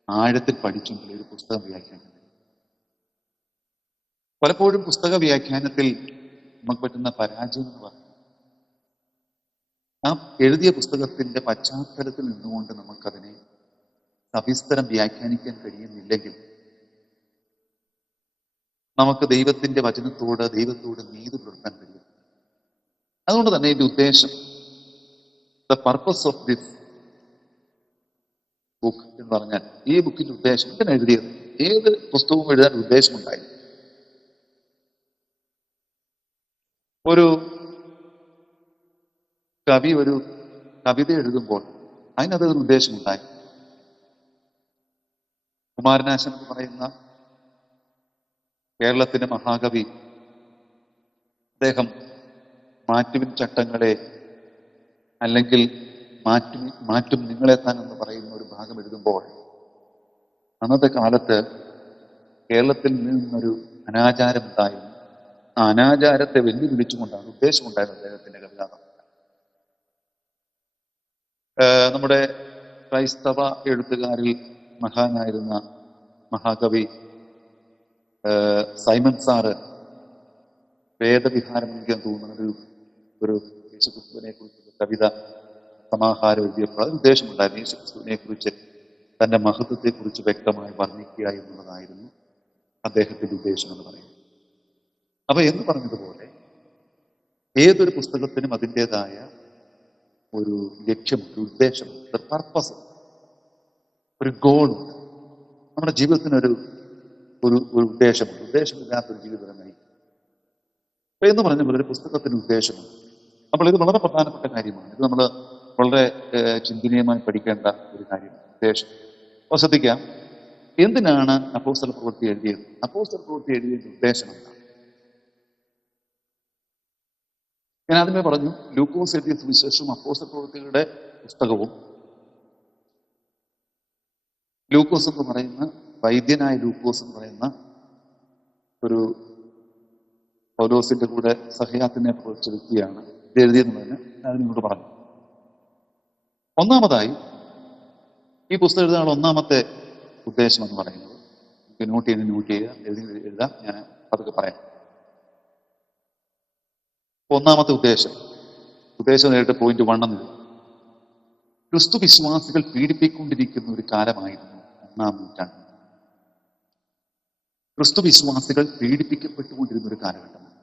ആഴത്തിൽ പഠിച്ചെങ്കിൽ ഒരു പുസ്തകം വ്യാഖ്യാനം. പലപ്പോഴും പുസ്തക വ്യാഖ്യാനത്തിൽ നമുക്ക് പറ്റുന്ന പരാജയം എന്ന് പറഞ്ഞാൽ ആ എഴുതിയ പുസ്തകത്തിന്റെ പശ്ചാത്തലത്തിൽ നിന്നുകൊണ്ട് നമുക്കതിനെ സവിസ്തരം വ്യാഖ്യാനിക്കാൻ കഴിയുന്നില്ലെങ്കിൽ നമുക്ക് ദൈവത്തിന്റെ വചനത്തോട് ദൈവത്തോട് പുലർത്താൻ കഴിയും. അതുകൊണ്ട് തന്നെ ഇതിന്റെ ഉദ്ദേശം, the purpose of this book എന്ന് പറഞ്ഞാൽ ഈ ബുക്കിന്റെ ഉദ്ദേശം എന്തിനാണ് എഴുതിയത്? ഏത് പുസ്തകവും എഴുതാൻ ഉദ്ദേശമുണ്ടായി. ഒരു കവി ഒരു കവിത എഴുതുമ്പോൾ അതിനതൊരു ഉദ്ദേശമുണ്ടായി. കുമാരനാശൻ എന്ന് പറയുന്ന കേരളത്തിന്റെ മഹാകവി, അദ്ദേഹം മാറ്റുവിൻ ചട്ടങ്ങളെ അല്ലെങ്കിൽ മാറ്റും നിങ്ങളെത്താൻ എന്ന് പറയുന്ന ഒരു ഭാഗം എഴുതുമ്പോൾ അന്നത്തെ കാലത്ത് കേരളത്തിൽ നിന്നൊരു അനാചാരം ഉണ്ടായിരുന്നു. ആ അനാചാരത്തെ വെല്ലുവിളിച്ചുകൊണ്ടാണ് ഉദ്ദേശമുണ്ടായിരുന്നത് അദ്ദേഹത്തിന്റെ കവിത. നമ്മുടെ ക്രൈസ്തവ എഴുത്തുകാരിൽ മഹാനായിരുന്ന മഹാകവി സൈമൺ സാറ് വേദവിഹാരം എനിക്ക് തോന്നുന്ന ഒരു യേശുക്രിസ്തുവിനെ കുറിച്ചുള്ള കവിത സമാഹാരം എഴുതിയപ്പോൾ അതിന് ഉദ്ദേശമുണ്ടായിരുന്നു. യേശുക്രിസ്തുവിനെ കുറിച്ച് തന്റെ മഹത്വത്തെക്കുറിച്ച് വ്യക്തമായി വർണ്ണിക്കുക എന്നുള്ളതായിരുന്നു അദ്ദേഹത്തിന്റെ ഉദ്ദേശം എന്ന് പറയുന്നത്. അപ്പൊ എന്ന് പറഞ്ഞതുപോലെ ഏതൊരു പുസ്തകത്തിനും അതിൻ്റെതായ ഒരു ലക്ഷ്യമുണ്ട്, ഉദ്ദേശമുണ്ട്, പർപ്പസ്, ഒരു ഗോളുണ്ട്. നമ്മുടെ ജീവിതത്തിനൊരു ഒരു ഉദ്ദേശമുണ്ട്. ഉദ്ദേശമില്ലാത്തൊരു ജീവിതം നയിക്കും. അപ്പൊ എന്ന് പറഞ്ഞ പോലെ ഒരു പുസ്തകത്തിന് ഉദ്ദേശമുണ്ട്. അപ്പോൾ ഇത് വളരെ പ്രധാനപ്പെട്ട കാര്യമാണ്. ഇത് നമ്മൾ വളരെ ചിന്തനീയമായി പഠിക്കേണ്ട ഒരു കാര്യമാണ്, ഉദ്ദേശം. അപ്പോൾ ശ്രദ്ധിക്കാം, എന്തിനാണ് അപ്പോസ്തല പ്രവൃത്തി എഴുതിയത്? അപ്പോസ്തല പ്രവൃത്തി എഴുതിയതിന്റെ ഉദ്ദേശം എന്താണ്? ഞാൻ ആദ്യമേ പറഞ്ഞു, ലൂക്കോസ് എഴുതിയ സുവിശേഷവും അപ്പോസ്തല പ്രവൃത്തികളുടെ പുസ്തകവും, ലൂക്കോസ് എന്ന് പറയുന്ന വൈദ്യനായ ലൂക്കോസ് എന്ന് പറയുന്ന ഒരു പൗലോസിന്റെ കൂടെ സഹയാത്തിനെ പ്രവർത്തിച്ച വ്യക്തിയാണ് ഇത് എഴുതിയെന്നുള്ളതിന് ഞാൻ നിങ്ങളോട് പറഞ്ഞു. ഒന്നാമതായി ഈ പുസ്തകം എഴുതാനുള്ള ഒന്നാമത്തെ ഉദ്ദേശം എന്ന് പറയുന്നത്, നോട്ട് ചെയ്യുക, എഴുതാം, ഞാൻ അതൊക്കെ പറയാം. ഒന്നാമത്തെ ഉദ്ദേശം നേരിട്ട് പോയിന്റ് 1 എന്ന് എഴുതും. ക്രിസ്തു വിശ്വാസികൾ പീഡിപ്പിക്കൊണ്ടിരിക്കുന്ന ഒരു കാലമായിരുന്നു 1-ാം നൂറ്റാണ്ട്. ക്രിസ്തു വിശ്വാസികൾ പീഡിപ്പിക്കപ്പെട്ടുകൊണ്ടിരുന്ന ഒരു കാലഘട്ടമാണ്.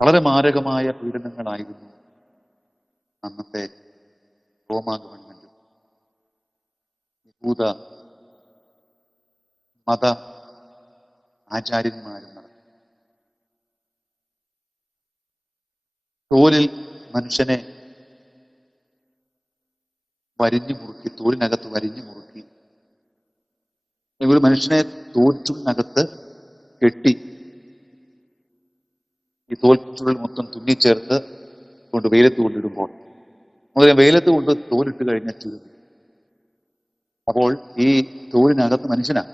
വളരെ മാരകമായ പീഡനങ്ങളായിരുന്നു അന്നത്തെ റോമാ ഗവൺമെന്റും യഹൂദ മത ആചാര്യന്മാരും നടത്തി. തോലിൽ മനുഷ്യനെ വരിഞ്ഞു മുറുക്കി, തോലിനകത്ത് വരിഞ്ഞു മുറുക്കി, ഒരു മനുഷ്യനെ തോൽച്ചുള്ളിനകത്ത് കെട്ടി ഈ തോൽച്ചുള്ളിൽ മൊത്തം തുന്നിച്ചേർത്ത് കൊണ്ട് വെയിലത്ത് കൊണ്ടിടുമ്പോൾ, നമുക്ക് വെയിലത്ത് കൊണ്ട് തോലിട്ട് കഴിഞ്ഞാൽ ചുരുങ്ങി. അപ്പോൾ ഈ തോലിനകത്ത് മനുഷ്യനാണ്.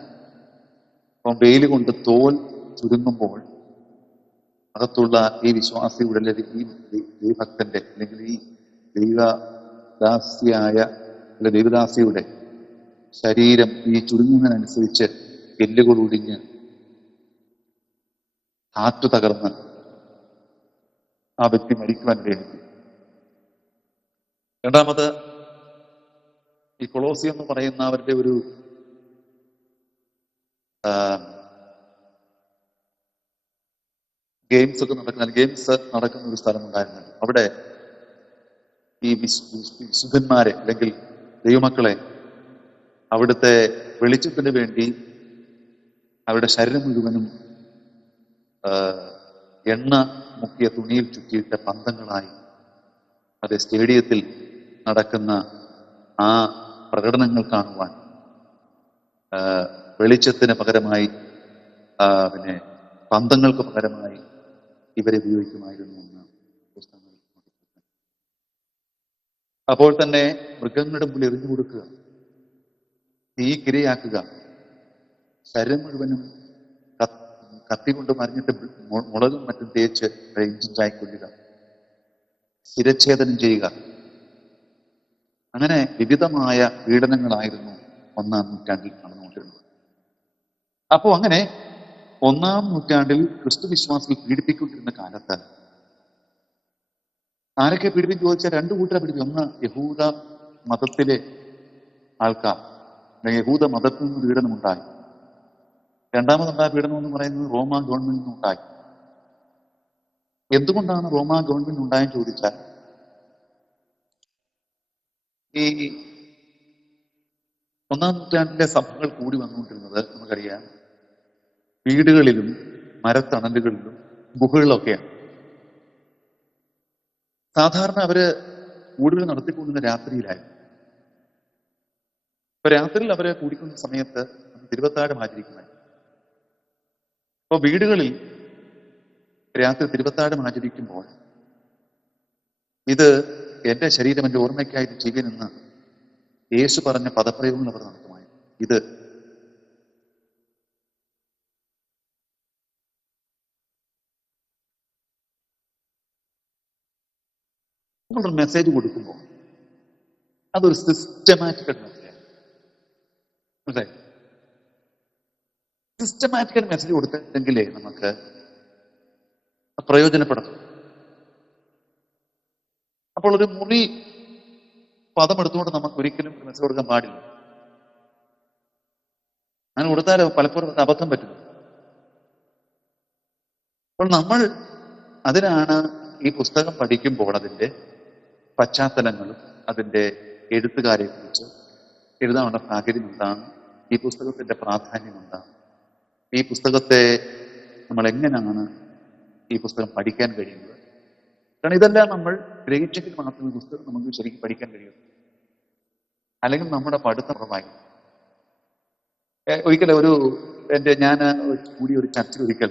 അപ്പം വെയിൽ കൊണ്ട് തോൽ ചുരുങ്ങുമ്പോൾ അകത്തുള്ള ഈ വിശ്വാസിയുടെ, ഈ ദൈവഭക്തന്റെ, അല്ലെങ്കിൽ ഈ ദൈവദാസിയുടെ ശരീരം ഈ ചുരുങ്ങുന്നതിനനുസരിച്ച് എല്ലുകൾ ഒടിഞ്ഞ് ആറ്റു തകർന്ന് ആ വ്യക്തി മരിക്കുവാൻ ഇടയായി. രണ്ടാമത്, ഈ കൊളോസി എന്ന് പറയുന്ന അവരുടെ ഒരു ഗെയിംസ് നടക്കുന്ന ഒരു സ്ഥലമുണ്ടായിരുന്നു. അവിടെ ഈ വിശുദ്ധന്മാരെ, അല്ലെങ്കിൽ ദൈവമക്കളെ, അവിടുത്തെ വെളിച്ചത്തിന് വേണ്ടി അവരുടെ ശരീരം മുഴുവനും എണ്ണ മുക്കിയ തുണിയിൽ ചുറ്റിയിട്ട പന്തങ്ങളായി അത് സ്റ്റേഡിയത്തിൽ നടക്കുന്ന ആ പ്രകടനങ്ങൾ കാണുവാൻ വെളിച്ചത്തിന് പകരമായി, പിന്നെ പന്തങ്ങൾക്ക് പകരമായി ഇവരെ ഉപയോഗിക്കുമായിരുന്നു എന്ന് പുസ്തകങ്ങൾ. അപ്പോൾ തന്നെ മൃഗങ്ങളുടെ മുമ്പിൽ എറിഞ്ഞു കൊടുക്കുക, തീക്കിരയാക്കുക, ശരീരം മുഴുവനും കത്തി കൊണ്ട് മറിഞ്ഞിട്ട് മുളകും മറ്റും തേച്ച് ഇഞ്ചിഞ്ചായി കൊല്ലുക, ശിരച്ഛേദനം ചെയ്യുക. അങ്ങനെ വിവിധമായ പീഡനങ്ങളായിരുന്നു 1-ാം നൂറ്റാണ്ടിൽ നടന്നുകൊണ്ടിരുന്നത്. അപ്പോൾ അങ്ങനെ 1-ാം നൂറ്റാണ്ടിൽ ക്രിസ്തു വിശ്വാസികൾ പീഡിപ്പിക്കൊണ്ടിരുന്ന കാലത്ത് ആരൊക്കെ പീഡിപ്പിച്ചു ചോദിച്ചാൽ 2 കൂട്ടരെ പീഡിപ്പിച്ചു. ഒന്ന് യഹൂദ മതത്തിലെ ആൾക്കാർ, യഹൂദ മതത്തിൽ നിന്ന് പീഡനമുണ്ടായി. രണ്ടാമതുണ്ടായ പീഡനം എന്ന് പറയുന്നത് റോമാ ഗവൺമെന്റിൽ നിന്നുണ്ടായി. എന്തുകൊണ്ടാണ് റോമാ ഗവൺമെന്റ് ഉണ്ടായെന്ന് ചോദിച്ചാൽ, ഈ 1-ാം നൂറ്റാണ്ടിലെ സഭകൾ കൂടി വന്നുകൊണ്ടിരുന്നത് നമുക്കറിയാം വീടുകളിലും മരത്തണലുകളിലും ഗുഹകളിലൊക്കെയാണ്. സാധാരണ അവര് കൂടുതൽ നടത്തിക്കൊണ്ടിരുന്ന രാത്രിയിലായിരുന്നു. ഇപ്പൊ രാത്രിയിൽ അവരെ കൂടിക്കൊണ്ട സമയത്ത് തിരുവത്താഴം ആചരിക്കുമായിരുന്നു. അപ്പോൾ വീടുകളിൽ രാത്രി തിരുവത്താഴം ആചരിക്കുമ്പോൾ ഇത് എന്റെ ശരീരം എന്റെ ഓർമ്മയ്ക്കായിട്ട് ചെയ്യുമെന്ന് യേശു പറഞ്ഞ പദപ്രയോഗങ്ങൾ അവർ നടത്തുമായിരുന്നു. ഇത് നമ്മളൊരു മെസ്സേജ് കൊടുക്കുമ്പോൾ അതൊരു സിസ്റ്റമാറ്റിക് മെസ്സേജ്. മനസ്സിലായി? സിസ്റ്റമാറ്റിക്കൽ മെസ്സേജ് കൊടുത്തെങ്കിലേ നമുക്ക് പ്രയോജനപ്പെടുത്തും. അപ്പോൾ ഒരു മുറി പദം എടുത്തുകൊണ്ട് നമുക്ക് ഒരിക്കലും മെസ്സേജ് കൊടുക്കാൻ പാടില്ല. അങ്ങനെ കൊടുത്താലോ പലപ്പോഴും അബദ്ധം പറ്റും. അപ്പോൾ നമ്മൾ അതിനാണ് ഈ പുസ്തകം പഠിക്കുമ്പോൾ അതിൻ്റെ പശ്ചാത്തലങ്ങളും അതിൻ്റെ എഴുത്തുകാരെ കുറിച്ച് എഴുതാനുള്ള സാഹചര്യം എന്താണ്, ഈ പുസ്തകത്തിന്റെ പ്രാധാന്യം എന്താണ്, ഈ പുസ്തകത്തെ നമ്മൾ എങ്ങനെയാണ് ഈ പുസ്തകം പഠിക്കാൻ കഴിയുന്നത്. കാരണം ഇതെല്ലാം നമ്മൾ ഗ്രഹിച്ചെങ്കിൽ മാത്രമേ പുസ്തകം നമുക്ക് ശരിക്കും പഠിക്കാൻ കഴിയുള്ളൂ. അല്ലെങ്കിൽ നമ്മുടെ പഠിത്തം കുറവായി. ഒരിക്കലും ഞാൻ കൂടി ഒരു ചർച്ചയിൽ ഒരിക്കൽ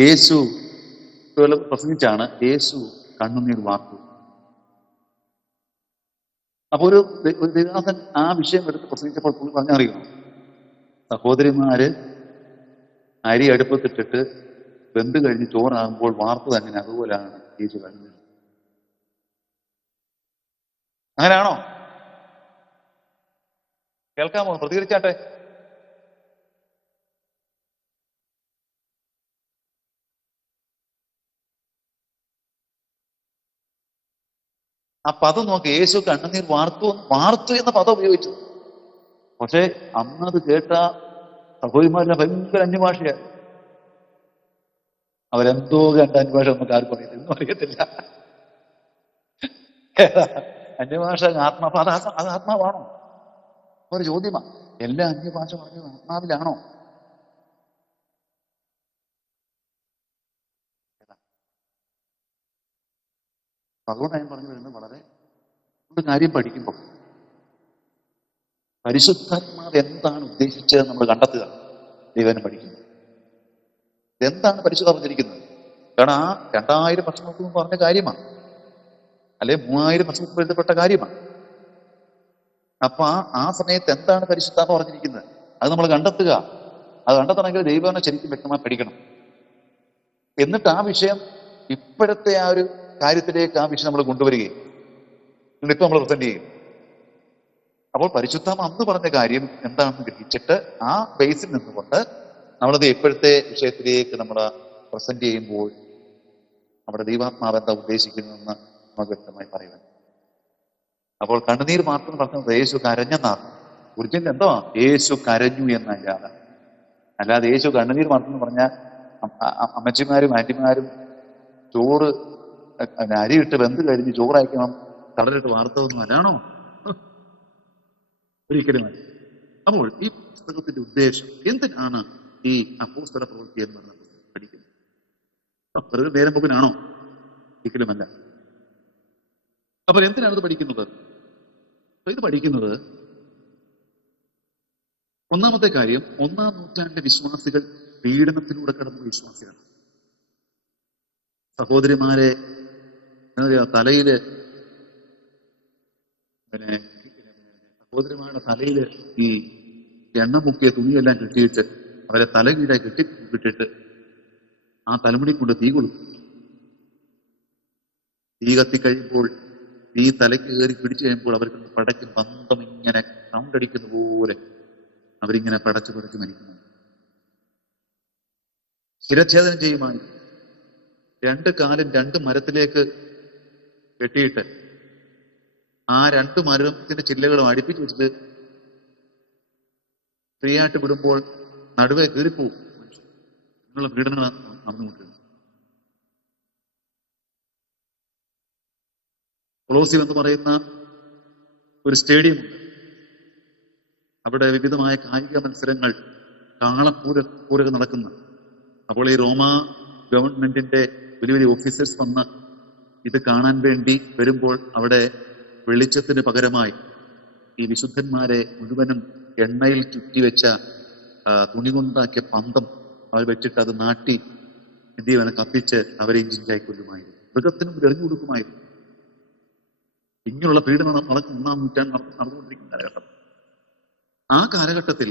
യേശു പ്രസംഗിച്ചാണ് യേശു കണ്ണുനീർ വാർത്തു. അപ്പൊ ഒരു ദേവദാസൻ ആ വിഷയം എടുത്ത് പ്രസംഗിച്ചപ്പോൾ പറഞ്ഞറിയുന്നു, സഹോദരിമാര് അരി അടുപ്പത്തിട്ടിട്ട് വെന്ത് കഴിഞ്ഞ് ചോറാകുമ്പോൾ വാർത്ത തന്നെ അതുപോലെയാണ് യേശു കണ്ണുനീർ. അങ്ങനെയാണോ? കേൾക്കാമോ? പ്രതികരിച്ചാട്ടെ. ആ പദം നോക്കി, യേശു കണ്ണുനീർ വാർത്തു എന്ന പദം ഉപയോഗിച്ചു. പക്ഷെ അന്നത് കേട്ട സഹോദരിമാരുടെ ഭയങ്കര അന്യഭാഷയാണ്. അവരെന്തോ കണ്ട അന്യഭാഷ നമുക്ക് ആർക്കും അറിയത്തില്ല, ഒന്നും അറിയത്തില്ല. അന്യഭാഷ അത് ആത്മാവാണോ? ഒരു ചോദ്യമാണ്. എല്ലാ അന്യഭാഷ പറഞ്ഞത് ആത്മാവിലാണോ? അതുകൊണ്ടാണ് ഞാൻ പറഞ്ഞു വരുന്നത്, വളരെ ഒരു കാര്യം പഠിക്കുമ്പോൾ പരിശുദ്ധാത്മാവ് എന്താണ് ഉദ്ദേശിച്ചത് നമ്മൾ കണ്ടെത്തുക. ദൈവനെ പഠിക്കുന്നത് എന്താണ് പരിശുദ്ധ പറഞ്ഞിരിക്കുന്നത്. കാരണം ആ 2000 വർഷങ്ങൾക്ക് മുമ്പ് പറഞ്ഞ കാര്യമാണ്, അല്ലെ 3000 വർഷങ്ങൾക്ക് എഴുതപ്പെട്ട കാര്യമാണ്. അപ്പൊ ആ സമയത്ത് എന്താണ് പരിശുദ്ധാത്മ പറഞ്ഞിരിക്കുന്നത് അത് നമ്മൾ കണ്ടെത്തുക. അത് കണ്ടെത്തണമെങ്കിൽ ദൈവനെ ശരിക്കും വ്യക്തമായി പഠിക്കണം. എന്നിട്ട് ആ വിഷയം ഇപ്പോഴത്തെ ആ ഒരു കാര്യത്തിലേക്ക് ആ വിഷയം നമ്മൾ കൊണ്ടുവരികയും ഇപ്പൊ നമ്മൾ പ്രസന്റ് ചെയ്യും. അപ്പോൾ പരിശുദ്ധാത്മ അന്ന് പറഞ്ഞ കാര്യം എന്താണെന്ന് ഗ്രഹിച്ചിട്ട് ആ ബേസിൽ നിന്നുകൊണ്ട് നമ്മളത് ഇപ്പോഴത്തെ വിഷയത്തിലേക്ക് നമ്മൾ പ്രസന്റ് ചെയ്യുമ്പോൾ നമ്മുടെ ദൈവാത്മാവ് എന്താ ഉദ്ദേശിക്കുന്നതെന്ന് നമുക്ക് വ്യക്തമായി പറയുന്നത്. അപ്പോൾ കണ്ണുനീർ മാത്രം പറഞ്ഞത് യേശു കരഞ്ഞെന്നാണ്. ഒറിജിനൽ എന്തോ യേശു കരഞ്ഞു എന്നല്ലാതെ, അല്ലാതെ യേശു കണ്ണുനീർ മാത്രം പറഞ്ഞാൽ അമ്മച്ചിമാരും ആന്റിമാരും ചോറ് അരിയിട്ട് വെന്ത് കഴിഞ്ഞ് ചോറയക്കണം കടലിട്ട് വാർത്തതൊന്നും അല്ലാണോ? ഒരിക്കലുമല്ല. അപ്പോൾ ഈ പുസ്തകത്തിന്റെ ഉദ്ദേശം എന്തിനാണ് ഈ അപ്പോസ്തല പ്രവൃത്തി എന്ന് പറഞ്ഞ പഠിക്കുന്നത്? വെറുതെ നേരം പോക്കിനാണോ? ഒരിക്കലുമല്ല. അപ്പോൾ എന്തിനാണ് ഇത് പഠിക്കുന്നത്? ഇത് പഠിക്കുന്നത് ഒന്നാമത്തെ കാര്യം, 1-ാം നൂറ്റാണ്ടിലെ വിശ്വാസികൾ പീഡനത്തിലൂടെ കടന്ന വിശ്വാസികളാണ്. സഹോദരിമാരെ തലയില് സഹോദരിമാരുടെ തലയില് ഈ എണ്ണ മുക്കിയ തുണിയെല്ലാം കെട്ടിയിട്ട് അവരെ തലകീഴായി കെട്ടിക്കിട്ടിട്ട് ആ തലമുടി കൊണ്ട് തീ കൊടുക്കും. തീ കത്തിക്കഴിയുമ്പോൾ തീ തലയ്ക്ക് കയറി പിടിച്ചു കഴിയുമ്പോൾ അവർക്ക് പടയ്ക്കും ബന്ധം ഇങ്ങനെ സൗണ്ടടിക്കുന്ന പോലെ അവരിങ്ങനെ പടച്ചു മരിക്കുന്നു. ശിരച്ഛേദനം ചെയ്യുമായി 2 കാലും 2 മരത്തിലേക്ക് കെട്ടിയിട്ട് ആ 2 മരത്തിന്റെ ചില്ലകളും അടുപ്പിച്ച് വെച്ചിട്ട് ഫ്രീയായിട്ട് വിടുമ്പോൾ നടുവെ കീറിപ്പോവും. അങ്ങനെയുള്ള പീഡനങ്ങൾ നടന്നുകൊണ്ടിരുന്നു. കൊളോസിയം എന്ന് പറയുന്ന ഒരു സ്റ്റേഡിയം ഉണ്ട്. അവിടെ വിവിധമായ കായിക മത്സരങ്ങൾ കാളപ്പൂരൊക്കെ നടക്കുന്ന. അപ്പോൾ ഈ റോമ ഗവൺമെന്റിന്റെ വലിയ വലിയ ഓഫീസേഴ്സ് വന്ന് ഇത് കാണാൻ വേണ്ടി വരുമ്പോൾ അവിടെ വെളിച്ചത്തിന് പകരമായി ഈ വിശുദ്ധന്മാരെ മുഴുവനും എണ്ണയിൽ ചുറ്റിവെച്ച തുണി കൊണ്ടാക്കിയ പന്തം അവർ വെച്ചിട്ട് അത് നാട്ടി എന്ത് ചെയ്യുവാൻ കത്തിച്ച് അവരെ ഇഞ്ചിഞ്ചായി കൊല്ലുമായിരുന്നു. മൃഗത്തിനും എറിഞ്ഞു കൊടുക്കുമായിരുന്നു. ഇങ്ങനെയുള്ള പീഡനം 1-ാം നൂറ്റാണ്ട് നടന്നുകൊണ്ടിരിക്കുന്ന കാലഘട്ടം. ആ കാലഘട്ടത്തിൽ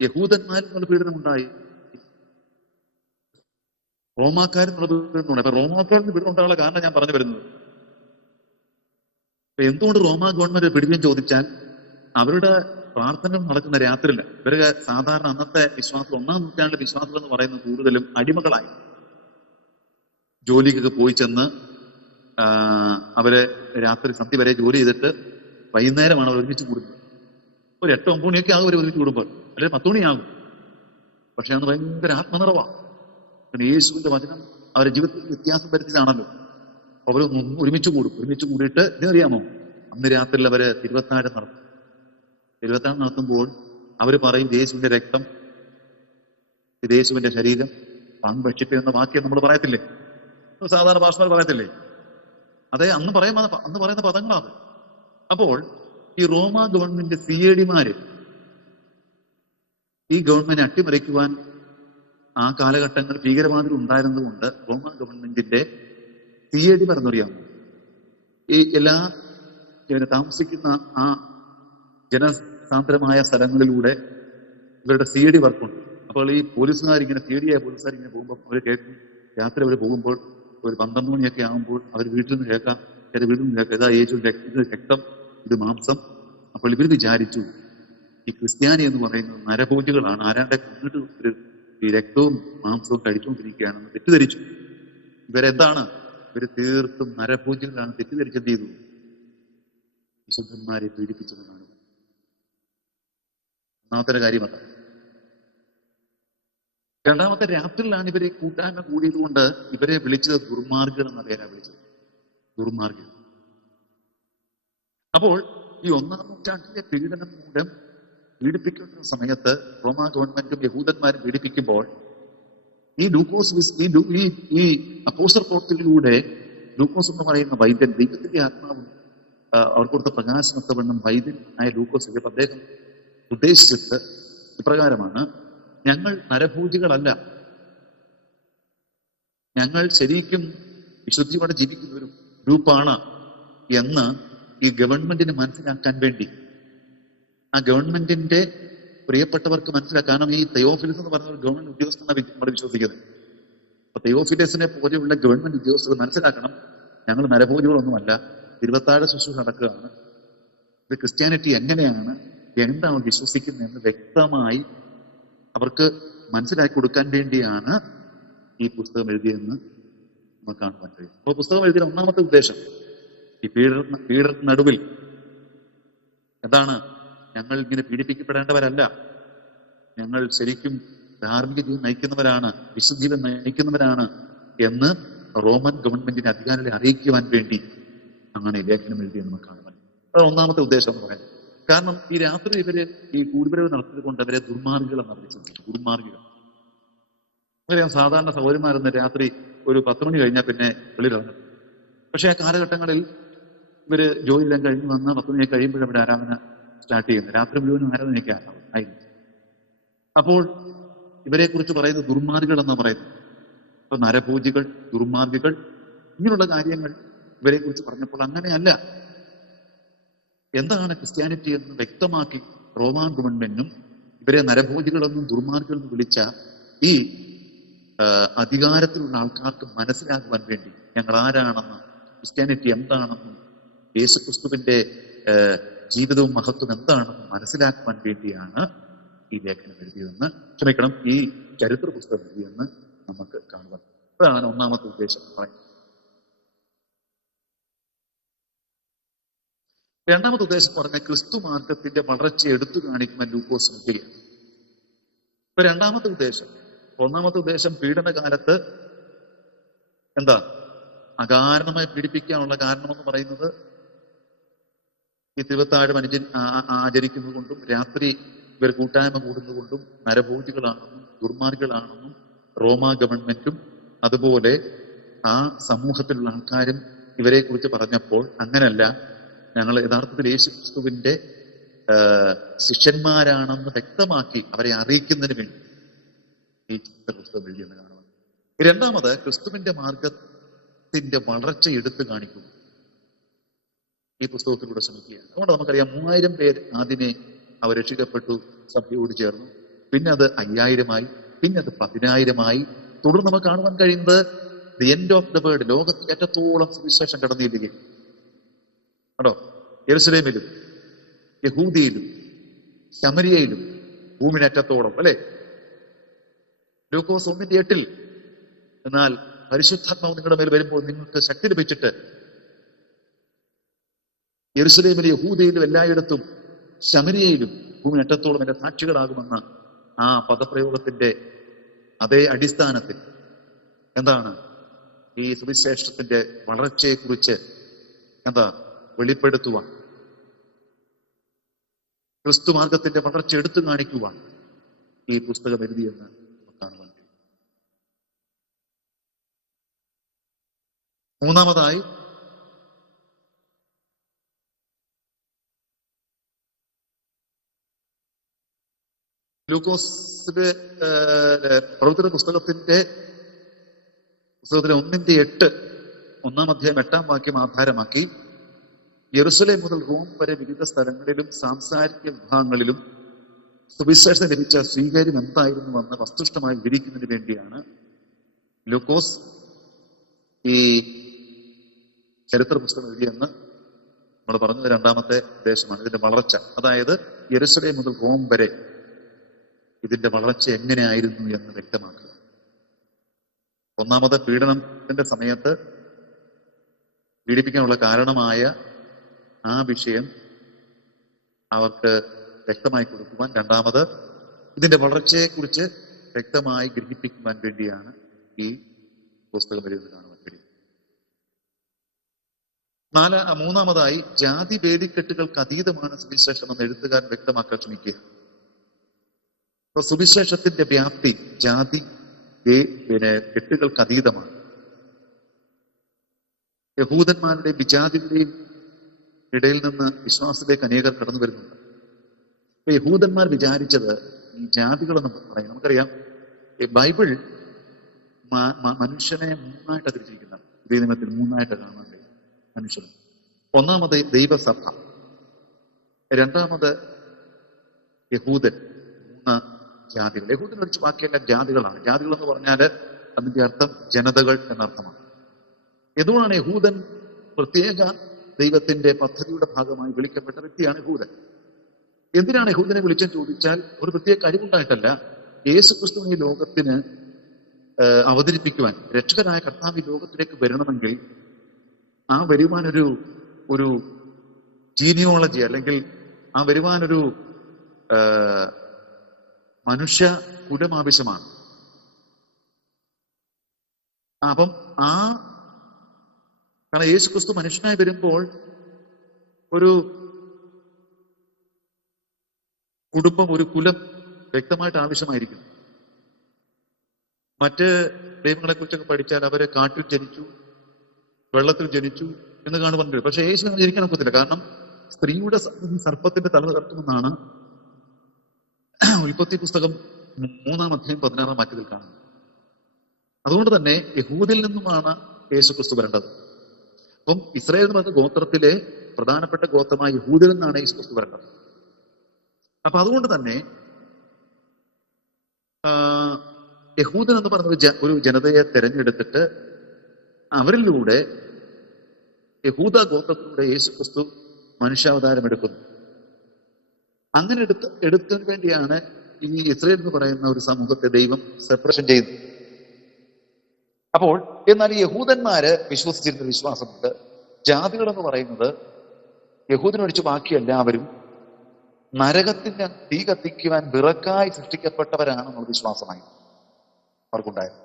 യഹൂദന്മാരിൽ പീഡനം ഉണ്ടായി, റോമാക്കാരിൽ പീഡനം ഉണ്ടായി. അപ്പൊ റോമാക്കാരിൽ പീഡനം ഉണ്ടാകാനുള്ള കാരണം ഞാൻ പറഞ്ഞു വരുന്നത്, എന്തുകൊണ്ട് റോമാ ഗവൺമെന്റ് പിടിക്കുകയും ചോദിച്ചാൽ അവരുടെ പ്രാർത്ഥന നടക്കുന്ന രാത്രിയില്ല. ഇവര് സാധാരണ അന്നത്തെ വിശ്വാസം, 1-ാം നൂറ്റാണ്ടിലെ വിശ്വാസം എന്ന് പറയുന്നത് കൂടുതലും അടിമകളായി ജോലിക്കൊക്കെ പോയി ചെന്ന് അവര് രാത്രി സന്ധ്യ വരെ ജോലി ചെയ്തിട്ട് വൈകുന്നേരമാണ് അവർ ഒരുമിച്ച് കൂടുന്നത്. ഒരു 8-9 മണിയൊക്കെ ആകും അവർ ഒരുമിച്ച് കൂടുമ്പോൾ, അല്ലെങ്കിൽ 10 മണിയാകും. പക്ഷെ അന്ന് ഭയങ്കര ആത്മനിറവാണ്. പിന്നെ യേശുവിന്റെ വചനം അവരുടെ ജീവിതത്തിൽ വ്യത്യാസം വരുത്തിയതാണല്ലോ. അവർ ഒരുമിച്ച് കൂടും. ഒരുമിച്ച് കൂടിയിട്ട് ഇതറിയാമോ, അന്ന് രാത്രിയിൽ അവര് തിരുവത്താഴം നടത്തും. തിരുവത്താഴം നടത്തുമ്പോൾ അവർ പറയും, യേശുവിന്റെ രക്തം, ഇത് യേശുവിന്റെ ശരീരം പങ്കുവച്ചിട്ട് എന്ന വാക്യം നമ്മൾ പറയത്തില്ലേ, സാധാരണ ഭാഷമാർ പറയത്തില്ലേ? അതെ, അന്ന് പറയുന്ന പദങ്ങളാണ്. അപ്പോൾ ഈ റോമ ഗവൺമെന്റ് CAD-മാര് ഈ ഗവൺമെന്റ് അട്ടിമറിക്കുവാൻ ആ കാലഘട്ടങ്ങൾ ഭീകരവാദികൾ ഉണ്ടായിരുന്നതുകൊണ്ട് റോമ ഗവൺമെന്റിന്റെ CAD പറഞ്ഞറിയാമോ, ഈ എല്ലാ താമസിക്കുന്ന ആ ജനസാന്ദ്രമായ സ്ഥലങ്ങളിലൂടെ ഇവരുടെ CAD വർക്കുണ്ട്. അപ്പോൾ ഈ പോലീസുകാരിങ്ങനെ CAD-ആയ പോലീസുകാരിങ്ങനെ പോകുമ്പോൾ അവർ കേൾക്കും, രാത്രി അവർ പോകുമ്പോൾ ഒരു 12 മണിയൊക്കെ ആകുമ്പോൾ അവർ വീട്ടിൽ നിന്ന് കേൾക്കാം, ചില വീട്ടിൽ നിന്ന് കേൾക്കാം, ഇതാ യേശു ഇത് രക്തം, ഇത് മാംസം. അപ്പോൾ ഇവർ വിചാരിച്ചു ഈ ക്രിസ്ത്യാനി എന്ന് പറയുന്നത് നരഭോജികളാണ്, ആരാണ്ടെ കൊന്നിട്ട് ഒരു ഈ രക്തവും മാംസവും കഴിച്ചുകൊണ്ടിരിക്കുകയാണെന്ന് തെറ്റിദ്ധരിച്ചു. ഇവരെന്താണ്, ഇവര് തീർത്തും നരഭോജികളാണ് തെറ്റിദ്ധരിച്ചെന്ത് ചെയ്തു, വിശുദ്ധന്മാരെ പീഡിപ്പിച്ചതാണ്. ഒന്നാമത്തെ കാര്യമല്ല. രണ്ടാമത്തെ, രാത്രിയിലാണ് ഇവരെ കൂട്ടായ്മ കൂടിയത് കൊണ്ട് ഇവരെ വിളിച്ചത് ദുർമാർഗികൾ എന്ന പേരാ വിളിച്ചത്, ദുർമാർഗികൾ. അപ്പോൾ ഈ 1-ാം നൂറ്റാണ്ടിലെ പീഡനം മൂലം പീഡിപ്പിക്കുന്ന സമയത്ത് റോമാ ഗവൺമെന്റും യഹൂദന്മാരും പീഡിപ്പിക്കുമ്പോൾ ഈ ഈ അപ്പോസ്തല പ്രവൃത്തികളിലൂടെ ലൂക്കോസ് എന്ന് പറയുന്ന വൈദ്യൻ, ദൈവത്തിന്റെ ആത്മാവും അവർക്ക് കൊടുത്ത പ്രകാശനത്തവണ്ണം വൈദ്യൻ ആയ ലൂക്കോസ് അദ്ദേഹം ഉദ്ദേശിച്ചിട്ട് ഇപ്രകാരമാണ്, ഞങ്ങൾ നരഭോജികളല്ല, ഞങ്ങൾ ശരിക്കും വിശുദ്ധിയോടെ ജീവിക്കുന്ന ഒരു ഗ്രൂപ്പാണ് എന്ന് ഈ ഗവൺമെന്റിന് മനസ്സിലാക്കാൻ വേണ്ടി, ആ ഗവൺമെന്റിന്റെ പ്രിയപ്പെട്ടവർക്ക് മനസ്സിലാക്കാൻ, കാരണം ഈ തെയോഫിലസ് എന്ന് പറഞ്ഞ ഒരു ഗവൺമെന്റ് ഉദ്യോഗസ്ഥനാണ് നമ്മൾ വിശ്വസിക്കുന്നത്. അപ്പൊ തെയോഫിലസിനെ പോലെയുള്ള ഗവൺമെന്റ് ഉദ്യോഗസ്ഥർ മനസ്സിലാക്കണം, ഞങ്ങൾ നരഭോജികളൊന്നുമല്ല, തിരുവത്താഴ ശുശ്രൂഷ നടക്കുകയാണ്, ഇത് ക്രിസ്ത്യാനിറ്റി എങ്ങനെയാണ്, എന്താണ് വിശ്വസിക്കുന്നതെന്ന് വ്യക്തമായി അവർക്ക് മനസ്സിലാക്കി കൊടുക്കാൻ വേണ്ടിയാണ് ഈ പുസ്തകം എഴുതിയെന്ന് നമുക്ക് കാണുവാൻ കഴിയും. അപ്പോൾ പുസ്തകം എഴുതിയ 1-ാമത്തെ ഉദ്ദേശം, ഈ പീഡന നടുവിൽ എന്താണ്, ഞങ്ങൾ ഇങ്ങനെ പീഡിപ്പിക്കപ്പെടേണ്ടവരല്ല, ഞങ്ങൾ ശരിക്കും ധാർമ്മിക ജീവിതം നയിക്കുന്നവരാണ്, വിശുദ്ധീവൻ നയിക്കുന്നവരാണ് എന്ന് റോമൻ ഗവൺമെന്റിന്റെ അധികാരികളെ അറിയിക്കുവാൻ വേണ്ടി അങ്ങനെ ലേഖനം എഴുതിയെന്ന് നമുക്ക് കാണുവാൻ. അത് 1-ാമത്തെ ഉദ്ദേശം എന്ന് പറയുന്നത്. കാരണം ഈ രാത്രി ഇവര് ഈ കൂടിവരവ് നടത്തിയത് കൊണ്ട് അവരെ ദുർമാർഗികൾ എന്നാണ് വിളിച്ചത്, ദുർമാർഗികൾ. അങ്ങനെയാണ് സാധാരണ സഹോദരന്മാരെന്ന് രാത്രി ഒരു 10 മണി കഴിഞ്ഞാൽ പിന്നെ വെളിയിലിറങ്ങും. പക്ഷെ ആ കാലഘട്ടങ്ങളിൽ ഇവര് ജോലിയെല്ലാം കഴിഞ്ഞ് വന്ന് 10 മണി കഴിയുമ്പോഴും അവിടെ ആരാധന സ്റ്റാർട്ട് ചെയ്യുന്നത്, രാത്രി മുഴുവനും ആരാധനയൊക്കെ ആയിരുന്നു. അപ്പോൾ ഇവരെ കുറിച്ച് പറയുന്നത് ദുർമാർഗികൾ എന്നാ പറയുന്നത്. ഇപ്പൊ നരഭോജികൾ, ദുർമാർഗികൾ, ഇങ്ങനെയുള്ള കാര്യങ്ങൾ ഇവരെ കുറിച്ച് പറഞ്ഞപ്പോൾ അങ്ങനെയല്ല, എന്താണ് ക്രിസ്ത്യാനിറ്റി എന്ന് വ്യക്തമാക്കി റോമാൻ ഗവൺമെന്റും ഇവരെ നരഭോജികളെന്നും ദുർമാർഗികളെന്നും വിളിച്ച ഈ അധികാരത്തിലുള്ള ആൾക്കാർക്ക് മനസ്സിലാക്കുവാൻ വേണ്ടി ഞങ്ങൾ ആരാണെന്ന്, ക്രിസ്ത്യാനിറ്റി എന്താണെന്നും യേശുക്രിസ്തുവിന്റെ ജീവിതവും മഹത്വം എന്താണെന്ന് മനസ്സിലാക്കുവാൻ വേണ്ടിയാണ് ഈ ലേഖനം എഴുതിയതെന്ന്, ക്ഷമിക്കണം, ഈ ചരിത്ര പുസ്തകം എഴുതിയെന്ന് നമുക്ക് കാണുവാൻ. അതാണ് 1-ാമത്തെ ഉദ്ദേശം പറയുന്നത്. 2-ാമത്തെ ഉദ്ദേശം പറഞ്ഞ ക്രിസ്തു മാർഗത്തിന്റെ വളർച്ച എടുത്തു കാണിക്കുവാൻ ലൂക്കോസ് ശ്രമിക്കുകയാണ്. ഇപ്പൊ 2-ാമത്തെ ഉദ്ദേശം, 1-ാമത്തെ ഉദ്ദേശം പീഡനകാലത്ത് എന്താ അകാരണമായി പീഡിപ്പിക്കാനുള്ള കാരണമെന്ന് പറയുന്നത് ഈ തിരുവത്താഴം ആചരിക്കുന്നത് കൊണ്ടും രാത്രി ഇവർ കൂട്ടായ്മ കൂടുന്നതുകൊണ്ടും നരഭോജികളാണെന്നും ദുർമാർഗികളാണെന്നും റോമാ ഗവൺമെന്റും അതുപോലെ ആ സമൂഹത്തിലുള്ള ആൾക്കാരും ഇവരെ കുറിച്ച് പറഞ്ഞപ്പോൾ അങ്ങനല്ല, ഞങ്ങൾ യഥാർത്ഥത്തിൽ യേശുക്രിസ്തുവിന്റെ ശിഷ്യന്മാരാണെന്ന് വ്യക്തമാക്കി അവരെ അറിയിക്കുന്നതിന് വേണ്ടി ഈ പുസ്തകം എഴുതിയെന്ന് കാണുവാൻ. 2-ാമത് ക്രിസ്തുവിന്റെ മാർഗത്തിന്റെ വളർച്ച എടുത്തു കാണിക്കുന്നു ഈ പുസ്തകത്തിലൂടെ ശ്രമിക്കുകയാണ്. അതുകൊണ്ട് നമുക്കറിയാം 3000 പേര് ആദ്യമേ അവർ രക്ഷിക്കപ്പെട്ടു, സഭയോട് ചേർന്നു, പിന്നെ അത് 5000-ആയി, പിന്നെ അത് 10,000-ആയി. തുടർന്ന് നമുക്ക് കാണുവാൻ കഴിയുന്നത് the end of the world, ലോകത്തിന്റെ ഏറ്റത്തോളം സുവിശേഷം കടന്നിരിക്കുകയും കേട്ടോ, യെരുശലേമിലും യഹൂദിയിലും ശമരിയയിലും ഭൂമിനറ്റത്തോളം, അല്ലെ? ലൂക്കോസ് 1:8. എന്നാൽ പരിശുദ്ധാത്മാവ് നിങ്ങളുടെ മേൽ വരുമ്പോൾ നിങ്ങൾക്ക് ശക്തി ലഭിച്ചിട്ട് യെരുശലേമിലും യഹൂദയിലും എല്ലായിടത്തും ശമരിയയിലും ഭൂമിനറ്റത്തോളം എന്റെ സാക്ഷികളാകുമെന്ന ആ പദപ്രയോഗത്തിന്റെ അതേ അടിസ്ഥാനത്തിൽ എന്താണ് ഈ സുവിശേഷത്തിന്റെ വളർച്ചയെക്കുറിച്ച് വെളിപ്പെടുത്തുവാൻ, ക്രിസ്തു മാർഗത്തിന്റെ വളർച്ച എടുത്തു കാണിക്കുവാൻ ഈ പുസ്തകം എഴുതിയെന്ന് കാണുവാൻ കഴിയും. മൂന്നാമതായി ലൂക്കോസിന്റെ പ്രവൃത്തിയുടെ പുസ്തകത്തിലെ 1:8, 1-ാം അധ്യായം 8-ാം വാക്യം ആധാരമാക്കി യെരുശലേം മുതൽ റോം വരെ വിവിധ സ്ഥലങ്ങളിലും സാംസ്കാരിക വിഭാഗങ്ങളിലും സുവിശേഷം ലഭിച്ച സ്വീകാര്യം എന്തായിരുന്നുവെന്ന് വസ്തുഷ്ടമായി വിവരിക്കുന്നതിന് വേണ്ടിയാണ് ലൂക്കോസ് ഈ ചരിത്ര പുസ്തകം എഴുതിയെന്ന് നമ്മൾ പറഞ്ഞത്. രണ്ടാമത്തെ ഉദ്ദേശമാണ് ഇതിന്റെ വളർച്ച. അതായത് യെരുശലേം മുതൽ റോം വരെ ഇതിന്റെ വളർച്ച എങ്ങനെയായിരുന്നു എന്ന് വ്യക്തമാക്കുക. ഒന്നാമത് പീഡനത്തിന്റെ സമയത്ത് പീഡിപ്പിക്കാനുള്ള കാരണമായ ആ വിഷയം അവർക്ക് വ്യക്തമായി കൊടുക്കുവാൻ, രണ്ടാമത് ഇതിന്റെ വളർച്ചയെക്കുറിച്ച് വ്യക്തമായി ഗ്രഹിപ്പിക്കുവാൻ വേണ്ടിയാണ് ഈ പുസ്തകം എഴുതുന്നത് കാണുവാൻ കഴിയും. മൂന്നാമതായി ജാതി വേദിക്കെട്ടുകൾക്ക് അതീതമാണ് സുവിശേഷം എന്ന് എഴുത്തുകാരൻ വ്യക്തമാക്കാൻ ശ്രമിക്കുക. അപ്പൊ സുവിശേഷത്തിന്റെ വ്യാപ്തി ജാതി കെട്ടുകൾക്ക് അതീതമാണ്. യഹൂദന്മാരുടെയും വിജാതികളുടെയും ഇടയിൽ നിന്ന് വിശ്വാസത്തിലേക്ക് അനേകർ കടന്നു വരുന്നുണ്ട്. അപ്പൊ യഹൂദന്മാർ വിചാരിച്ചത് ഈ ജാതികളെന്ന് പറയും. നമുക്കറിയാം ഈ ബൈബിൾ മനുഷ്യനെ മൂന്നായിട്ട് തിരിച്ചിരിക്കുന്ന പുതിയ നിയമത്തിൽ മൂന്നായിട്ട് കാണാൻ കഴിയും മനുഷ്യന്. ഒന്നാമത് ദൈവസഭ, രണ്ടാമത് യഹൂദൻ, മൂന്ന് ജാതികൾ. യഹൂദൻ ഒഴിച്ച് ബാക്കിയെല്ലാം ജാതികളാണ്. ജാതികൾ എന്ന് പറഞ്ഞാൽ അതിന്റെ അർത്ഥം ജനതകൾ എന്നർത്ഥമാണ്. എന്തുകൊണ്ടാണ് യഹൂദൻ പ്രത്യേക ദൈവത്തിന്റെ പദ്ധതിയുടെ ഭാഗമായി വിളിക്കപ്പെട്ട വ്യക്തിയാണ് യഹൂദൻ. എന്തിനാണ് യഹൂദനെ വിളിച്ചെന്ന് ചോദിച്ചാൽ ഒരു പ്രത്യേക കഴിവുണ്ടായിട്ടല്ല. യേശുക്രിസ്തുവിനെ ഈ ലോകത്തിന് അവതരിപ്പിക്കുവാൻ, രക്ഷകനായ കർത്താവ് ഈ ലോകത്തിലേക്ക് വരണമെങ്കിൽ ആ വരുവാനൊരു ജീനിയോളജി, അല്ലെങ്കിൽ ആ വരുവാനൊരു മനുഷ്യ കുലം ആവശ്യമാണ്. അപ്പം കാരണം യേശുക്രിസ്തു മനുഷ്യനായി വരുമ്പോൾ ഒരു കുടുംബം, ഒരു കുലം വ്യക്തമായിട്ട് ആവശ്യമായിരിക്കും. മറ്റ് ദൈവങ്ങളെ കുറിച്ചൊക്കെ പഠിച്ചാൽ അവര് കാട്ടിൽ ജനിച്ചു, വെള്ളത്തിൽ ജനിച്ചു എന്ന് കാണുവാൻ കഴിയും. പക്ഷെ യേശു ജനിക്കാൻ ഒക്കത്തില്ല. കാരണം സ്ത്രീയുടെ സർപ്പത്തിന്റെ തല തകർത്തുമെന്നാണ് ഉൽപ്പത്തി പുസ്തകം 3-ാം അധ്യായം 16-ാം വാക്യത്തിൽ കാണുന്നത്. അതുകൊണ്ട് തന്നെ യഹൂദിൽ നിന്നുമാണ് യേശുക്രിസ്തു വരേണ്ടത്. അപ്പം ഇസ്രായേൽ എന്ന് പറഞ്ഞ ഗോത്രത്തിലെ പ്രധാനപ്പെട്ട ഗോത്രമായ യഹൂദിൽ നിന്നാണ് യേശുക്രിസ്തു വരേണ്ടത്. അപ്പൊ അതുകൊണ്ട് തന്നെ യഹൂദൻ എന്ന് പറഞ്ഞ ഒരു ജനതയെ തെരഞ്ഞെടുത്തിട്ട് അവരിലൂടെ യഹൂദ ഗോത്രത്തിലൂടെ യേശുക്രിസ്തു മനുഷ്യാവതാരം എടുക്കുന്നു. അങ്ങനെ എടുത്തതിന് വേണ്ടിയാണ് ഈ ഇസ്രായേൽ എന്ന് പറയുന്ന ഒരു സമൂഹത്തെ ദൈവം സെപ്പറേഷൻ ചെയ്യുന്നത്. അപ്പോൾ എന്നാൽ ഈ യഹൂദന്മാര് വിശ്വസിച്ചിരുന്ന വിശ്വാസമുണ്ട്. ജാതികൾ എന്ന് പറയുന്നത് യഹൂദനൊഴിച്ച് ബാക്കി എല്ലാവരും നരകത്തിന് തീ കത്തിക്കുവാൻ വിറക്കായി സൃഷ്ടിക്കപ്പെട്ടവരാണെന്നുള്ള വിശ്വാസമായി അവർക്കുണ്ടായത്.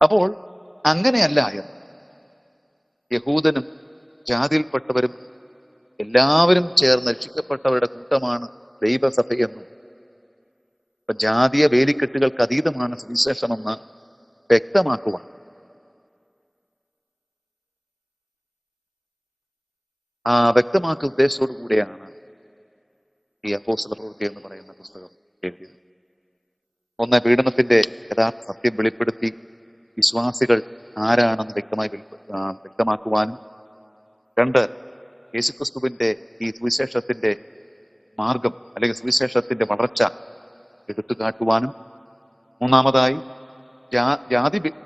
അപ്പോൾ അങ്ങനെയല്ല എന്ന് യഹൂദനും ജാതിയിൽപ്പെട്ടവരും എല്ലാവരും ചേർന്ന് രക്ഷിക്കപ്പെട്ടവരുടെ കൂട്ടമാണ് ദൈവസഭയെന്നും അപ്പൊ ജാതീയ വേലിക്കെട്ടുകൾക്ക് അതീതമാണ് സുവിശേഷമെന്ന് വ്യക്തമാക്കുവാൻ വ്യക്തമാക്കുന്ന ഉദ്ദേശത്തോടു കൂടിയാണ് ഈ അപ്പോസ്തല പ്രവൃത്തി എന്ന് പറയുന്ന പുസ്തകം എഴുതിയത്. ഒന്ന്, പീഡനത്തിന്റെ യഥാർത്ഥ സത്യം വെളിപ്പെടുത്തി വിശ്വാസികൾ ആരാണെന്ന് വ്യക്തമാക്കുവാനും, രണ്ട്, യേശുക്രിസ്തുവിന്റെ ഈ സുവിശേഷത്തിന്റെ മാർഗം അല്ലെങ്കിൽ സുവിശേഷത്തിന്റെ വളർച്ച എടുത്തു കാട്ടുവാനും, മൂന്നാമതായി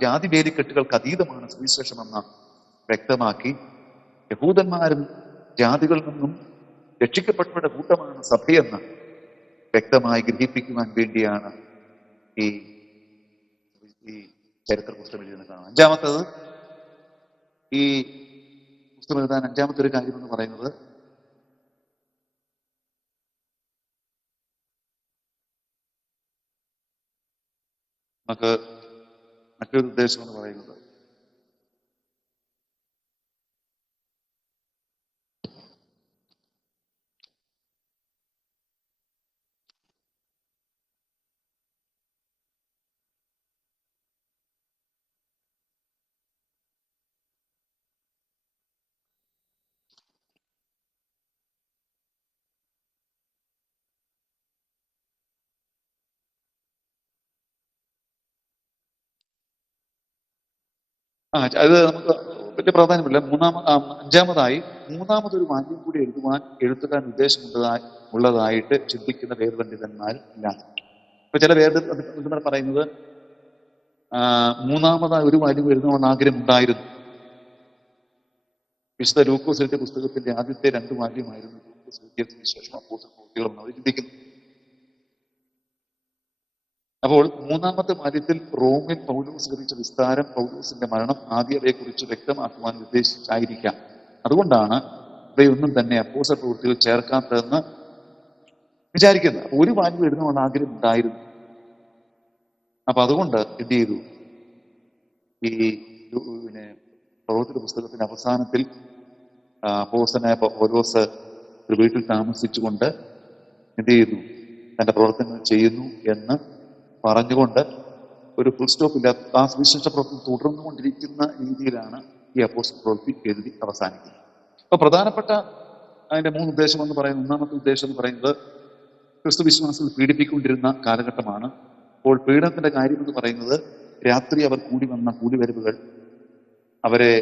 ജാതി വേലിക്കെട്ടുകൾക്ക് അതീതമാണ് സുവിശേഷമെന്ന് വ്യക്തമാക്കി യഹൂദന്മാരും ജാതികളിൽ നിന്നും രക്ഷിക്കപ്പെട്ടവരുടെ കൂട്ടമാണ് സഭയെന്ന് വ്യക്തമായി ഗ്രഹിപ്പിക്കുവാൻ വേണ്ടിയാണ് ഈ ചരിത്ര പുസ്തകം എഴുതുന്നത് കാണാം. അഞ്ചാമത്തത്, ഈ പുസ്തകം എഴുതാൻ അഞ്ചാമത്തെ ഒരു കാര്യം എന്ന് പറയുന്നത് നമുക്ക് മറ്റൊരു ഉദ്ദേശം എന്ന് പറയുന്നത് അത് നമുക്ക് വലിയ പ്രാധാന്യമില്ല. അഞ്ചാമതായി മൂന്നാമതൊരു വാല്യം കൂടി എഴുതുവാൻ എഴുത്തുകാരൻ ഉള്ളതായിട്ട് ചിന്തിക്കുന്ന വേദപണ്ഡിതന്മാരില്ല. ഇപ്പൊ ചില വേദപണ്ഡിതന്മാർ പറയുന്നത് മൂന്നാമതായി ഒരു വാല്യം എഴുതണമെന്ന് ആഗ്രഹം ഉണ്ടായിരുന്നു. വിശുദ്ധ ലൂക്കോസ് എഴുതിയ പുസ്തകത്തിന്റെ ആദ്യത്തെ 2 വാല്യമായിരുന്നു ലൂക്കോസ് എഴുതിയ സുവിശേഷം, അപ്പോസ്തല പ്രവൃത്തികളും അവർ ചിന്തിക്കുന്നു. അപ്പോൾ മൂന്നാമത്തെ വാല്യത്തിൽ റോമിൽ പൗലോസ് ലഭിച്ച വിസ്താരം, പൗലോസിന്റെ മരണം ആദ്യവയെക്കുറിച്ച് വ്യക്തമാക്കുവാൻ ഉദ്ദേശിച്ചായിരിക്കാം. അതുകൊണ്ടാണ് ഇവയൊന്നും തന്നെ അപ്പോസ്തല പ്രവൃത്തികൾ ചേർക്കാത്തതെന്ന് വിചാരിക്കുന്നത്. ഒരു വാല്യം എഴുതണമെന്ന് ആഗ്രഹം ഉണ്ടായിരുന്നു. അപ്പൊ അതുകൊണ്ട് എന്ത് ചെയ്തു, ഈ പ്രവൃത്തിയുടെ പുസ്തകത്തിന്റെ അവസാനത്തിൽ അപ്പോസ്തലനായ പൗലോസ് ഒരു വീട്ടിൽ താമസിച്ചുകൊണ്ട് എന്ത് ചെയ്തു, തന്റെ പ്രവർത്തനങ്ങൾ ചെയ്യുന്നു എന്ന് പറഞ്ഞുകൊണ്ട് ഒരു ഫുൾ സ്റ്റോപ്പ് ഇല്ലാത്ത ആ സുവിശേഷ പ്രവർത്തനം തുടർന്നുകൊണ്ടിരിക്കുന്ന രീതിയിലാണ് ഈ അപ്പോസ്തല പ്രവൃത്തി എഴുതി അവസാനിക്കുന്നത്. അപ്പൊ പ്രധാനപ്പെട്ട അതിന്റെ 3 ഉദ്ദേശം എന്ന് പറയുന്നത്, ഒന്നാമത്തെ ഉദ്ദേശം എന്ന് പറയുന്നത് ക്രിസ്തു വിശ്വാസികൾ പീഡിപ്പിക്കൊണ്ടിരുന്ന കാലഘട്ടമാണ്. അപ്പോൾ പീഡനത്തിന്റെ കാര്യം എന്ന് പറയുന്നത് രാത്രി അവർ കൂടി വന്ന കൂടിവരവുകൾ അവരെ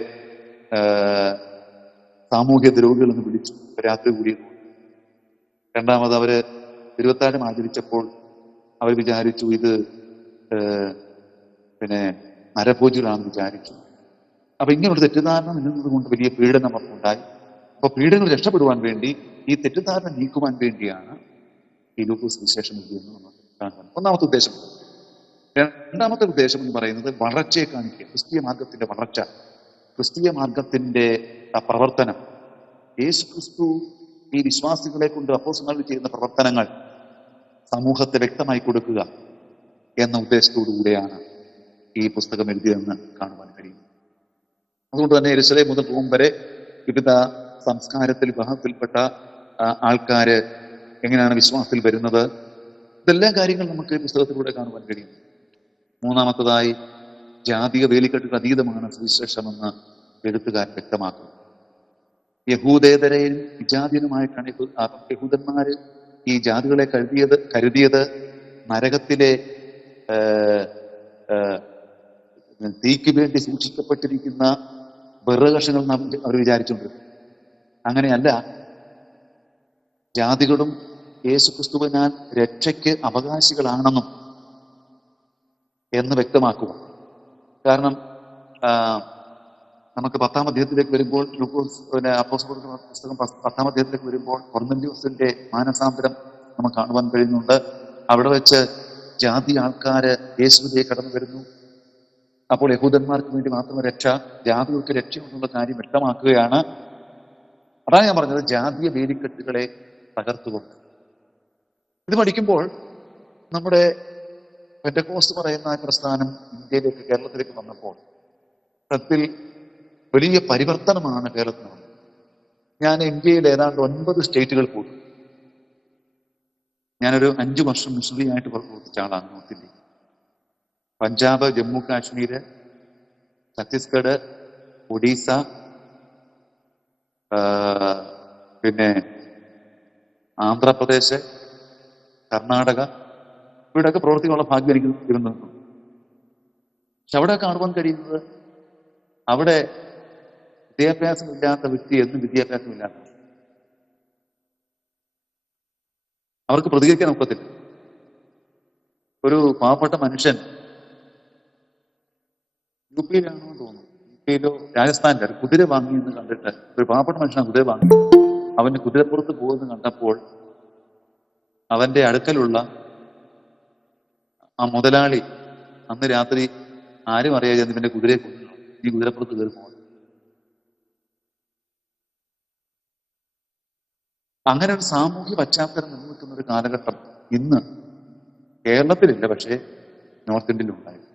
സാമൂഹ്യ ദ്രോഹികൾ എന്ന് വിളിച്ചു, രാത്രി കൂടിയത്. രണ്ടാമത് അവര് തിരുവത്താഴം ആചരിച്ചപ്പോൾ അവർ വിചാരിച്ചു ഇത് നരഭോജികളാണെന്ന് വിചാരിച്ചു. അപ്പൊ ഇങ്ങനൊരു തെറ്റിദ്ധാരണ നിന്നത് കൊണ്ട് വലിയ പീഡനം അവർക്കുണ്ടായി. അപ്പൊ പീഡനങ്ങൾ രക്ഷപ്പെടുവാൻ വേണ്ടി, ഈ തെറ്റിദ്ധാരണ നീക്കുവാൻ വേണ്ടിയാണ് ഈ ലൂക്കോസ് വിശേഷം എഴുതിയെന്ന് നമ്മൾ കാണുന്നത്. ഒന്നാമത്തെ ഉദ്ദേശം. രണ്ടാമത്തെ ഉദ്ദേശം എന്ന് പറയുന്നത് വളർച്ചയെ കാണിക്കുക, ക്രിസ്തീയ മാർഗത്തിന്റെ വളർച്ച, ക്രിസ്തീയ മാർഗത്തിന്റെ പ്രവർത്തനം. യേശു ക്രിസ്തു ഈ വിശ്വാസികളെ കൊണ്ട് അപ്പോസ്തലന്മാർ ചെയ്യുന്ന പ്രവർത്തനങ്ങൾ സമൂഹത്തെ വ്യക്തമായി കൊടുക്കുക എന്ന ഉദ്ദേശത്തോടുകൂടെയാണ് ഈ പുസ്തകം എഴുതിയതെന്ന് കാണുവാൻ കഴിയും. അതുകൊണ്ട് തന്നെ യെരൂശലേം മുതൽ റോം വരെ വിവിധ സംസ്കാരത്തിൽ വിഭാഗത്തിൽപ്പെട്ട ആൾക്കാര് എങ്ങനെയാണ് വിശ്വാസത്തിൽ വരുന്നത്, ഇതെല്ലാം കാര്യങ്ങൾ നമുക്ക് ഈ പുസ്തകത്തിലൂടെ കാണുവാൻ കഴിയും. മൂന്നാമത്തതായി ജാതിക വേലിക്കെട്ടുകൾ അതീതമാണ് സുവിശേഷമെന്ന് എഴുത്തുകാരൻ വ്യക്തമാക്കുന്നു. യഹൂദേതരയും വിജാതീയനുമായിട്ടാണ് യഹൂദന്മാര് ഈ ജാതികളെ കരുതിയത് നരകത്തിലെ തീക്ക് വേണ്ടി സൂക്ഷിക്കപ്പെട്ടിരിക്കുന്ന വിറകഷങ്ങൾ അവർ വിചാരിച്ചുകൊണ്ടിരുന്നു. അങ്ങനെയല്ല, ജാതികളും യേശുക്രിസ്തുവിനാൽ രക്ഷയ്ക്ക് അവകാശികളാണെന്നും എന്ന് വ്യക്തമാക്കുക. കാരണം നമുക്ക് 10-ാം അധ്യായത്തിലേക്ക് വരുമ്പോൾ, അപ്പോസ്തലരുടെ പുസ്തകം 10-ാം അധ്യായത്തിലേക്ക് വരുമ്പോൾ കൊർന്നല്യോസിന്റെ മാനസാന്തരം നമുക്ക് കാണുവാൻ കഴിയുന്നുണ്ട്. അവിടെ വെച്ച് ജാതി ആൾക്കാര് യേശുവിലേക്ക് കടന്നു വരുന്നു. അപ്പോൾ യഹൂദന്മാർക്ക് വേണ്ടി മാത്രമേ രക്ഷ, ജാതികൾക്ക് രക്ഷയുണ്ടെന്നുള്ള കാര്യം വ്യക്തമാക്കുകയാണ്. അതാണ് ഞാൻ പറഞ്ഞത്, ജാതീയ വേലിക്കെട്ടുകളെ തകർത്തുകൊണ്ട്. ഇത് പഠിക്കുമ്പോൾ നമ്മുടെ പെന്തക്കോസ്ത് പറയുന്ന പ്രസ്ഥാനം ഇന്ത്യയിലേക്ക്, കേരളത്തിലേക്ക് വന്നപ്പോൾ സത്യത്തിൽ വലിയ പരിവർത്തനമാണ് കേരളത്തിൽ വന്നത്. ഞാൻ ഇന്ത്യയിൽ ഏതാണ്ട് 9 സ്റ്റേറ്റുകൾ പോയി. ഞാനൊരു 5 വർഷം മുസ്ലിമായിട്ട് പ്രവർത്തിച്ച ആളാണ് നോർത്ത് ഇന്ത്യ. പഞ്ചാബ്, ജമ്മു കാശ്മീര്, ഛത്തീസ്ഗഡ്, ഒഡീസ, പിന്നെ ആന്ധ്രാപ്രദേശ്, കർണാടക, ഇവിടെയൊക്കെ പ്രവർത്തിക്കാനുള്ള ഭാഗ്യം എനിക്ക് ഇരുന്നുണ്ട്. പക്ഷെ അവിടെ കാണുവാൻ കഴിയുന്നത്, അവിടെ വിദ്യാഭ്യാസമില്ലാത്ത വ്യക്തി എന്നും വിദ്യാഭ്യാസമില്ലാത്ത, അവർക്ക് പ്രതികരിക്കാൻ ഒക്കത്തില്ല. ഒരു പാവപ്പെട്ട മനുഷ്യൻ യു പിയിലാണെന്ന് തോന്നുന്നു, യു പിയിലോ രാജസ്ഥാനിലോ കുതിര വാങ്ങി എന്ന് കണ്ടിട്ട്, ഒരു പാവപ്പെട്ട മനുഷ്യനാണ് കുതിര വാങ്ങി, അവന് കുതിരപ്പുറത്ത് പോകുന്നത് കണ്ടപ്പോൾ അവന്റെ അടുക്കലുള്ള ആ മുതലാളി അന്ന് രാത്രി ആരും അറിയാതെ ഇവന്റെ കുതിരയെ കൊന്നു. ഈ കുതിരപ്പുറത്ത് കയറി പോകുന്നു. അങ്ങനെ ഒരു സാമൂഹ്യ പശ്ചാത്തലം നിലനിൽക്കുന്ന ഒരു കാലഘട്ടം ഇന്ന് കേരളത്തിലില്ല, പക്ഷേ നോർത്ത് ഇന്ത്യയിലുണ്ടായിരുന്നു,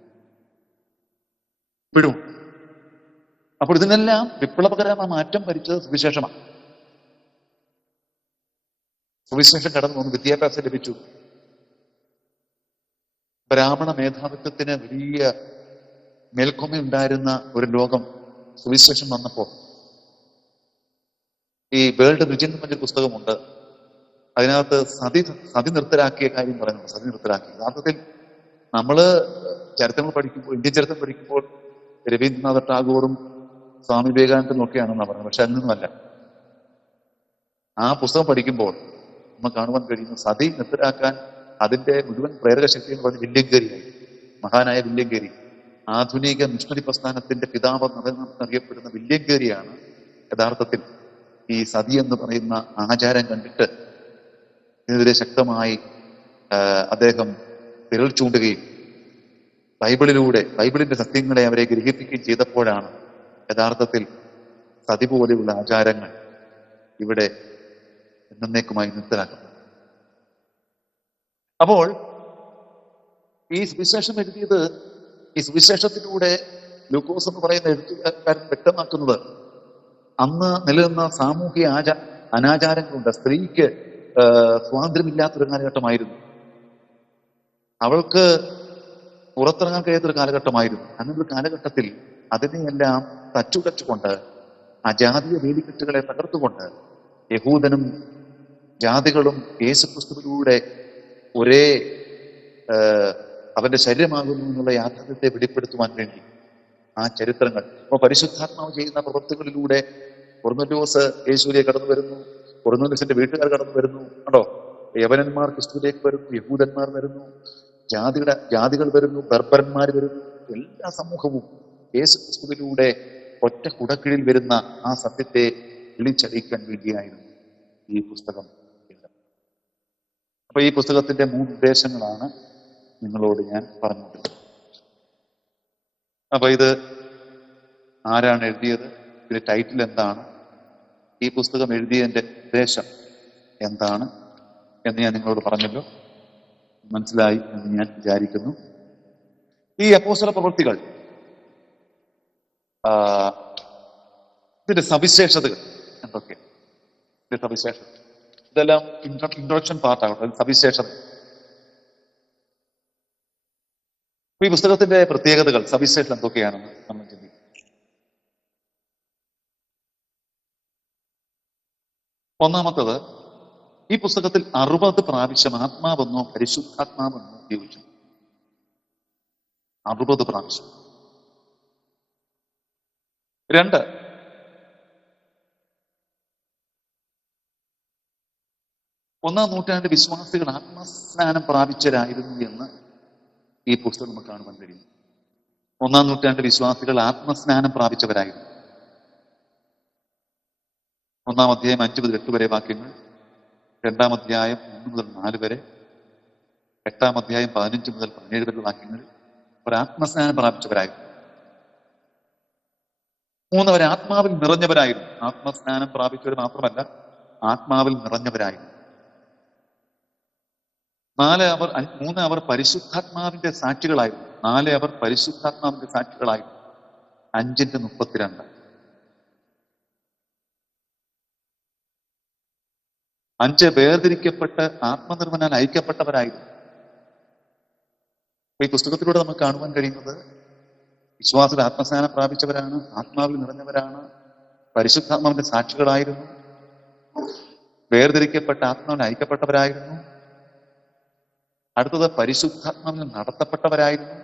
ഇപ്പോഴും. അപ്പോൾ ഇതിനെല്ലാം വിപ്ലവകരമായ മാറ്റം ഭരിച്ചത് സുവിശേഷമാണ്. സുവിശേഷം കടന്നു വന്നു, വിദ്യാഭ്യാസം ലഭിച്ചു. ബ്രാഹ്മണ മേധാവിത്വത്തിന് വലിയ മേൽക്കൊമയുണ്ടായിരുന്ന ഒരു ലോകം സുവിശേഷം വന്നപ്പോൾ ഈ വേൾഡ് റിജിൻ എന്ന് പറഞ്ഞൊരു പുസ്തകമുണ്ട്. അതിനകത്ത് സതി നിർത്തലാക്കിയ കാര്യം പറയുന്നുണ്ട്. സതി നിർത്തലാക്കി യഥാർത്ഥത്തിൽ നമ്മള് ചരിത്രങ്ങൾ പഠിക്കുമ്പോൾ, ഇന്ത്യൻ ചരിത്രം പഠിക്കുമ്പോൾ രവീന്ദ്രനാഥ ടാഗോറും സ്വാമി വിവേകാനന്ദനും ഒക്കെയാണെന്നാണ് പറയുന്നത്. പക്ഷെ അതിനൊന്നുമല്ല. ആ പുസ്തകം പഠിക്കുമ്പോൾ നമ്മൾ കാണുവാൻ കഴിയുന്നു സതി നിർത്തലാക്കാൻ അതിന്റെ മുഴുവൻ പ്രേരക ശക്തി എന്ന് പറഞ്ഞ വില്യം കേരിയായി. മഹാനായ വില്യം കേരി, ആധുനിക മിഷണറി പ്രസ്ഥാനത്തിന്റെ പിതാവ് എന്നറിയപ്പെടുന്ന വില്യം കേരിയാണ് യഥാർത്ഥത്തിൽ ഈ സതി എന്ന് പറയുന്ന ആചാരം കണ്ടിട്ട് ഇതിനെതിരെ ശക്തമായി അദ്ദേഹം വിരൽ ചൂണ്ടുകയും ബൈബിളിന്റെ സത്യങ്ങളെ അവരെ ഗ്രഹിപ്പിക്കുകയും ചെയ്തപ്പോഴാണ് യഥാർത്ഥത്തിൽ സതി പോലെയുള്ള ആചാരങ്ങൾ ഇവിടെ എന്നേക്കുമായി നിർത്തലാക്കുന്നത്. അപ്പോൾ ഈ സുവിശേഷം എഴുതിയത്, ഈ സുവിശേഷത്തിലൂടെ ലൂക്കോസ് എന്ന് പറയുന്ന എഴുത്തുകാരൻ വ്യക്തമാക്കുന്നത് അന്ന് നിലനിന്ന സാമൂഹിക അനാചാരങ്ങളുണ്ട്. സ്ത്രീക്ക് സ്വാതന്ത്ര്യമില്ലാത്തൊരു കാലഘട്ടമായിരുന്നു. അവൾക്ക് പുറത്തിറങ്ങാൻ കഴിയാത്തൊരു കാലഘട്ടമായിരുന്നു. അങ്ങനൊരു കാലഘട്ടത്തിൽ അതിനെയെല്ലാം തച്ചുടച്ചുകൊണ്ട്, അജാതീയ വേലിക്കെട്ടുകളെ തകർത്തുകൊണ്ട് യഹൂദനും ജാതികളും യേശുക്രിസ്തുവിലൂടെ ഒരേ അവന്റെ ശരീരമാകുന്നു എന്നുള്ള യാഥാർത്ഥ്യത്തെ വെളിപ്പെടുത്തുവാൻ വേണ്ടി ആ ചരിത്രങ്ങൾ, അപ്പൊ പരിശുദ്ധാത്മാവ് ചെയ്യുന്ന പ്രവൃത്തികളിലൂടെ കൊർന്നല്യോസ് യേശുവിലേക്ക് കടന്നു വരുന്നു, കൊർന്നല്യോസിന്റെ വീട്ടുകാർ കടന്നു വരുന്നു, കണ്ടോ, യവനന്മാർ ക്രിസ്തുവിലേക്ക് വരുന്നു, യഹൂദന്മാർ വരുന്നു, ജാതികൾ വരുന്നു, ബർബരന്മാർ വരുന്നു. എല്ലാ സമൂഹവും യേശു ക്രിസ്തുവിലൂടെ ഒറ്റ കുടക്കീഴിൽ വരുന്ന ആ സത്യത്തെ വിളിച്ചറിയിക്കാൻ വേണ്ടിയായിരുന്നു ഈ പുസ്തകം. അപ്പൊ ഈ പുസ്തകത്തിന്റെ 3 ഉദ്ദേശങ്ങളാണ് നിങ്ങളോട് ഞാൻ പറഞ്ഞുകൊണ്ടിരുന്നത്. അപ്പൊ ഇത് ആരാണ് എഴുതിയത്, ഇതിന്റെ ടൈറ്റിൽ എന്താണ്, ഈ പുസ്തകം എഴുതിയതിന്റെ ഉദ്ദേശം എന്താണ് എന്ന് ഞാൻ നിങ്ങളോട് പറഞ്ഞല്ലോ. മനസ്സിലായി എന്ന് ഞാൻ വിചാരിക്കുന്നു. ഈ അപ്പോസ്തല പ്രവൃത്തികൾ ഇതിന്റെ സവിശേഷതകൾ എന്തൊക്കെയാണ്, ഇതിന്റെ സവിശേഷത, ഇതെല്ലാം ഇൻട്രോഡക്ഷൻ പാർട്ടാകട്ടെ. സവിശേഷത, ഈ പുസ്തകത്തിന്റെ പ്രത്യേകതകൾ, സവിശേഷത എന്തൊക്കെയാണെന്ന് നമ്മൾ ചിന്തിക്കും. ഒന്നാമത്തത്, ഈ പുസ്തകത്തിൽ 60 പ്രാവശ്യം ആത്മാവെന്നോ പരിശുദ്ധാത്മാവെന്നോ ഉപയോഗിച്ചു. 60 പ്രാവശ്യം. 2, ഒന്നാം നൂറ്റാണ്ട് വിശ്വാസികൾ ആത്മസ്നാനം പ്രാപിച്ചവരായിരുന്നു എന്ന് ഈ പുസ്തകം നമുക്ക് കാണുവാൻ കഴിയും. ഒന്നാം നൂറ്റാണ്ട് വിശ്വാസികൾ ആത്മസ്നാനം പ്രാപിച്ചവരായിരുന്നു. 1-ാം അധ്യായം 5 മുതൽ 8 വരെ വാക്യങ്ങൾ, 2-ാം അധ്യായം 1 മുതൽ 4 വരെ, 8-ാം അധ്യായം 15 മുതൽ 17 വരെ വാക്യങ്ങൾ ഒരു ആത്മസ്നാനം പ്രാപിച്ചവരായിരുന്നു. 3, അവർ ആത്മാവിൽ നിറഞ്ഞവരായിരുന്നു. ആത്മസ്നാനം പ്രാപിച്ചവർ മാത്രമല്ല, ആത്മാവിൽ നിറഞ്ഞവരായിരുന്നു. 3, അവർ പരിശുദ്ധാത്മാവിന്റെ സാക്ഷികളായിരുന്നു. 4, അവർ പരിശുദ്ധാത്മാവിന്റെ സാക്ഷികളായിരുന്നു. 5:32. 5, വേർതിരിക്കപ്പെട്ട് ആത്മനിർവനാൽ ഐക്യപ്പെട്ടവരായിരുന്നു. ഈ പുസ്തകത്തിലൂടെ നമുക്ക് കാണുവാൻ കഴിയുന്നത് വിശ്വാസത്തിൽ ആത്മസ്നാനം പ്രാപിച്ചവരാണ്, ആത്മാവിൽ നിറഞ്ഞവരാണ്, പരിശുദ്ധാത്മാവിന്റെ സാക്ഷികളായിരുന്നു, വേർതിരിക്കപ്പെട്ട ആത്മാവിൽ ഐക്യപ്പെട്ടവരായിരുന്നു. അടുത്തത് പരിശുദ്ധാത്മാവിൽ നടത്തപ്പെട്ടവരായിരുന്നു.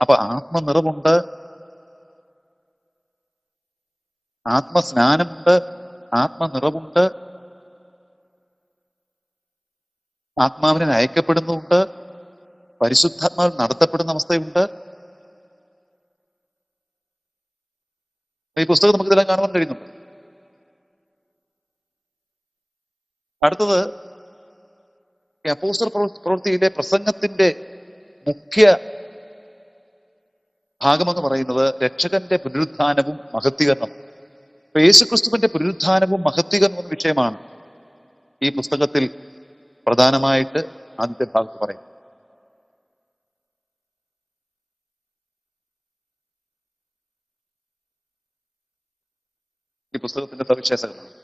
അപ്പൊ ആത്മനിറവുണ്ട്, ആത്മസ്നാനമുണ്ട്, ആത്മനിറവുണ്ട്, ആത്മാവിനെ അയക്കപ്പെടുന്നുണ്ട്, പരിശുദ്ധാത്മാവിൽ നടത്തപ്പെടുന്ന അവസ്ഥയുണ്ട്. ഈ പുസ്തകം നമുക്ക് ഇതെല്ലാം കാണുവാൻ കഴിയുന്നുണ്ട്. അടുത്തത് ഈ അപ്പോസ്തല പ്രവൃത്തിയിലെ പ്രസംഗത്തിന്റെ മുഖ്യ ഭാഗമെന്ന് പറയുന്നത് രക്ഷകന്റെ പുനരുത്ഥാനവും മഹത്വീകരണവും. അപ്പൊ യേശുക്രിസ്തുവിന്റെ പുനരുത്ഥാനവും മഹത്വീകരണവും എന്ന വിഷയമാണ് ഈ പുസ്തകത്തിൽ പ്രധാനമായിട്ട് ആദ്യത്തെ ഭാഗത്ത് പറയും. ഈ പുസ്തകത്തിന്റെ സവിശേഷതകളാണ്.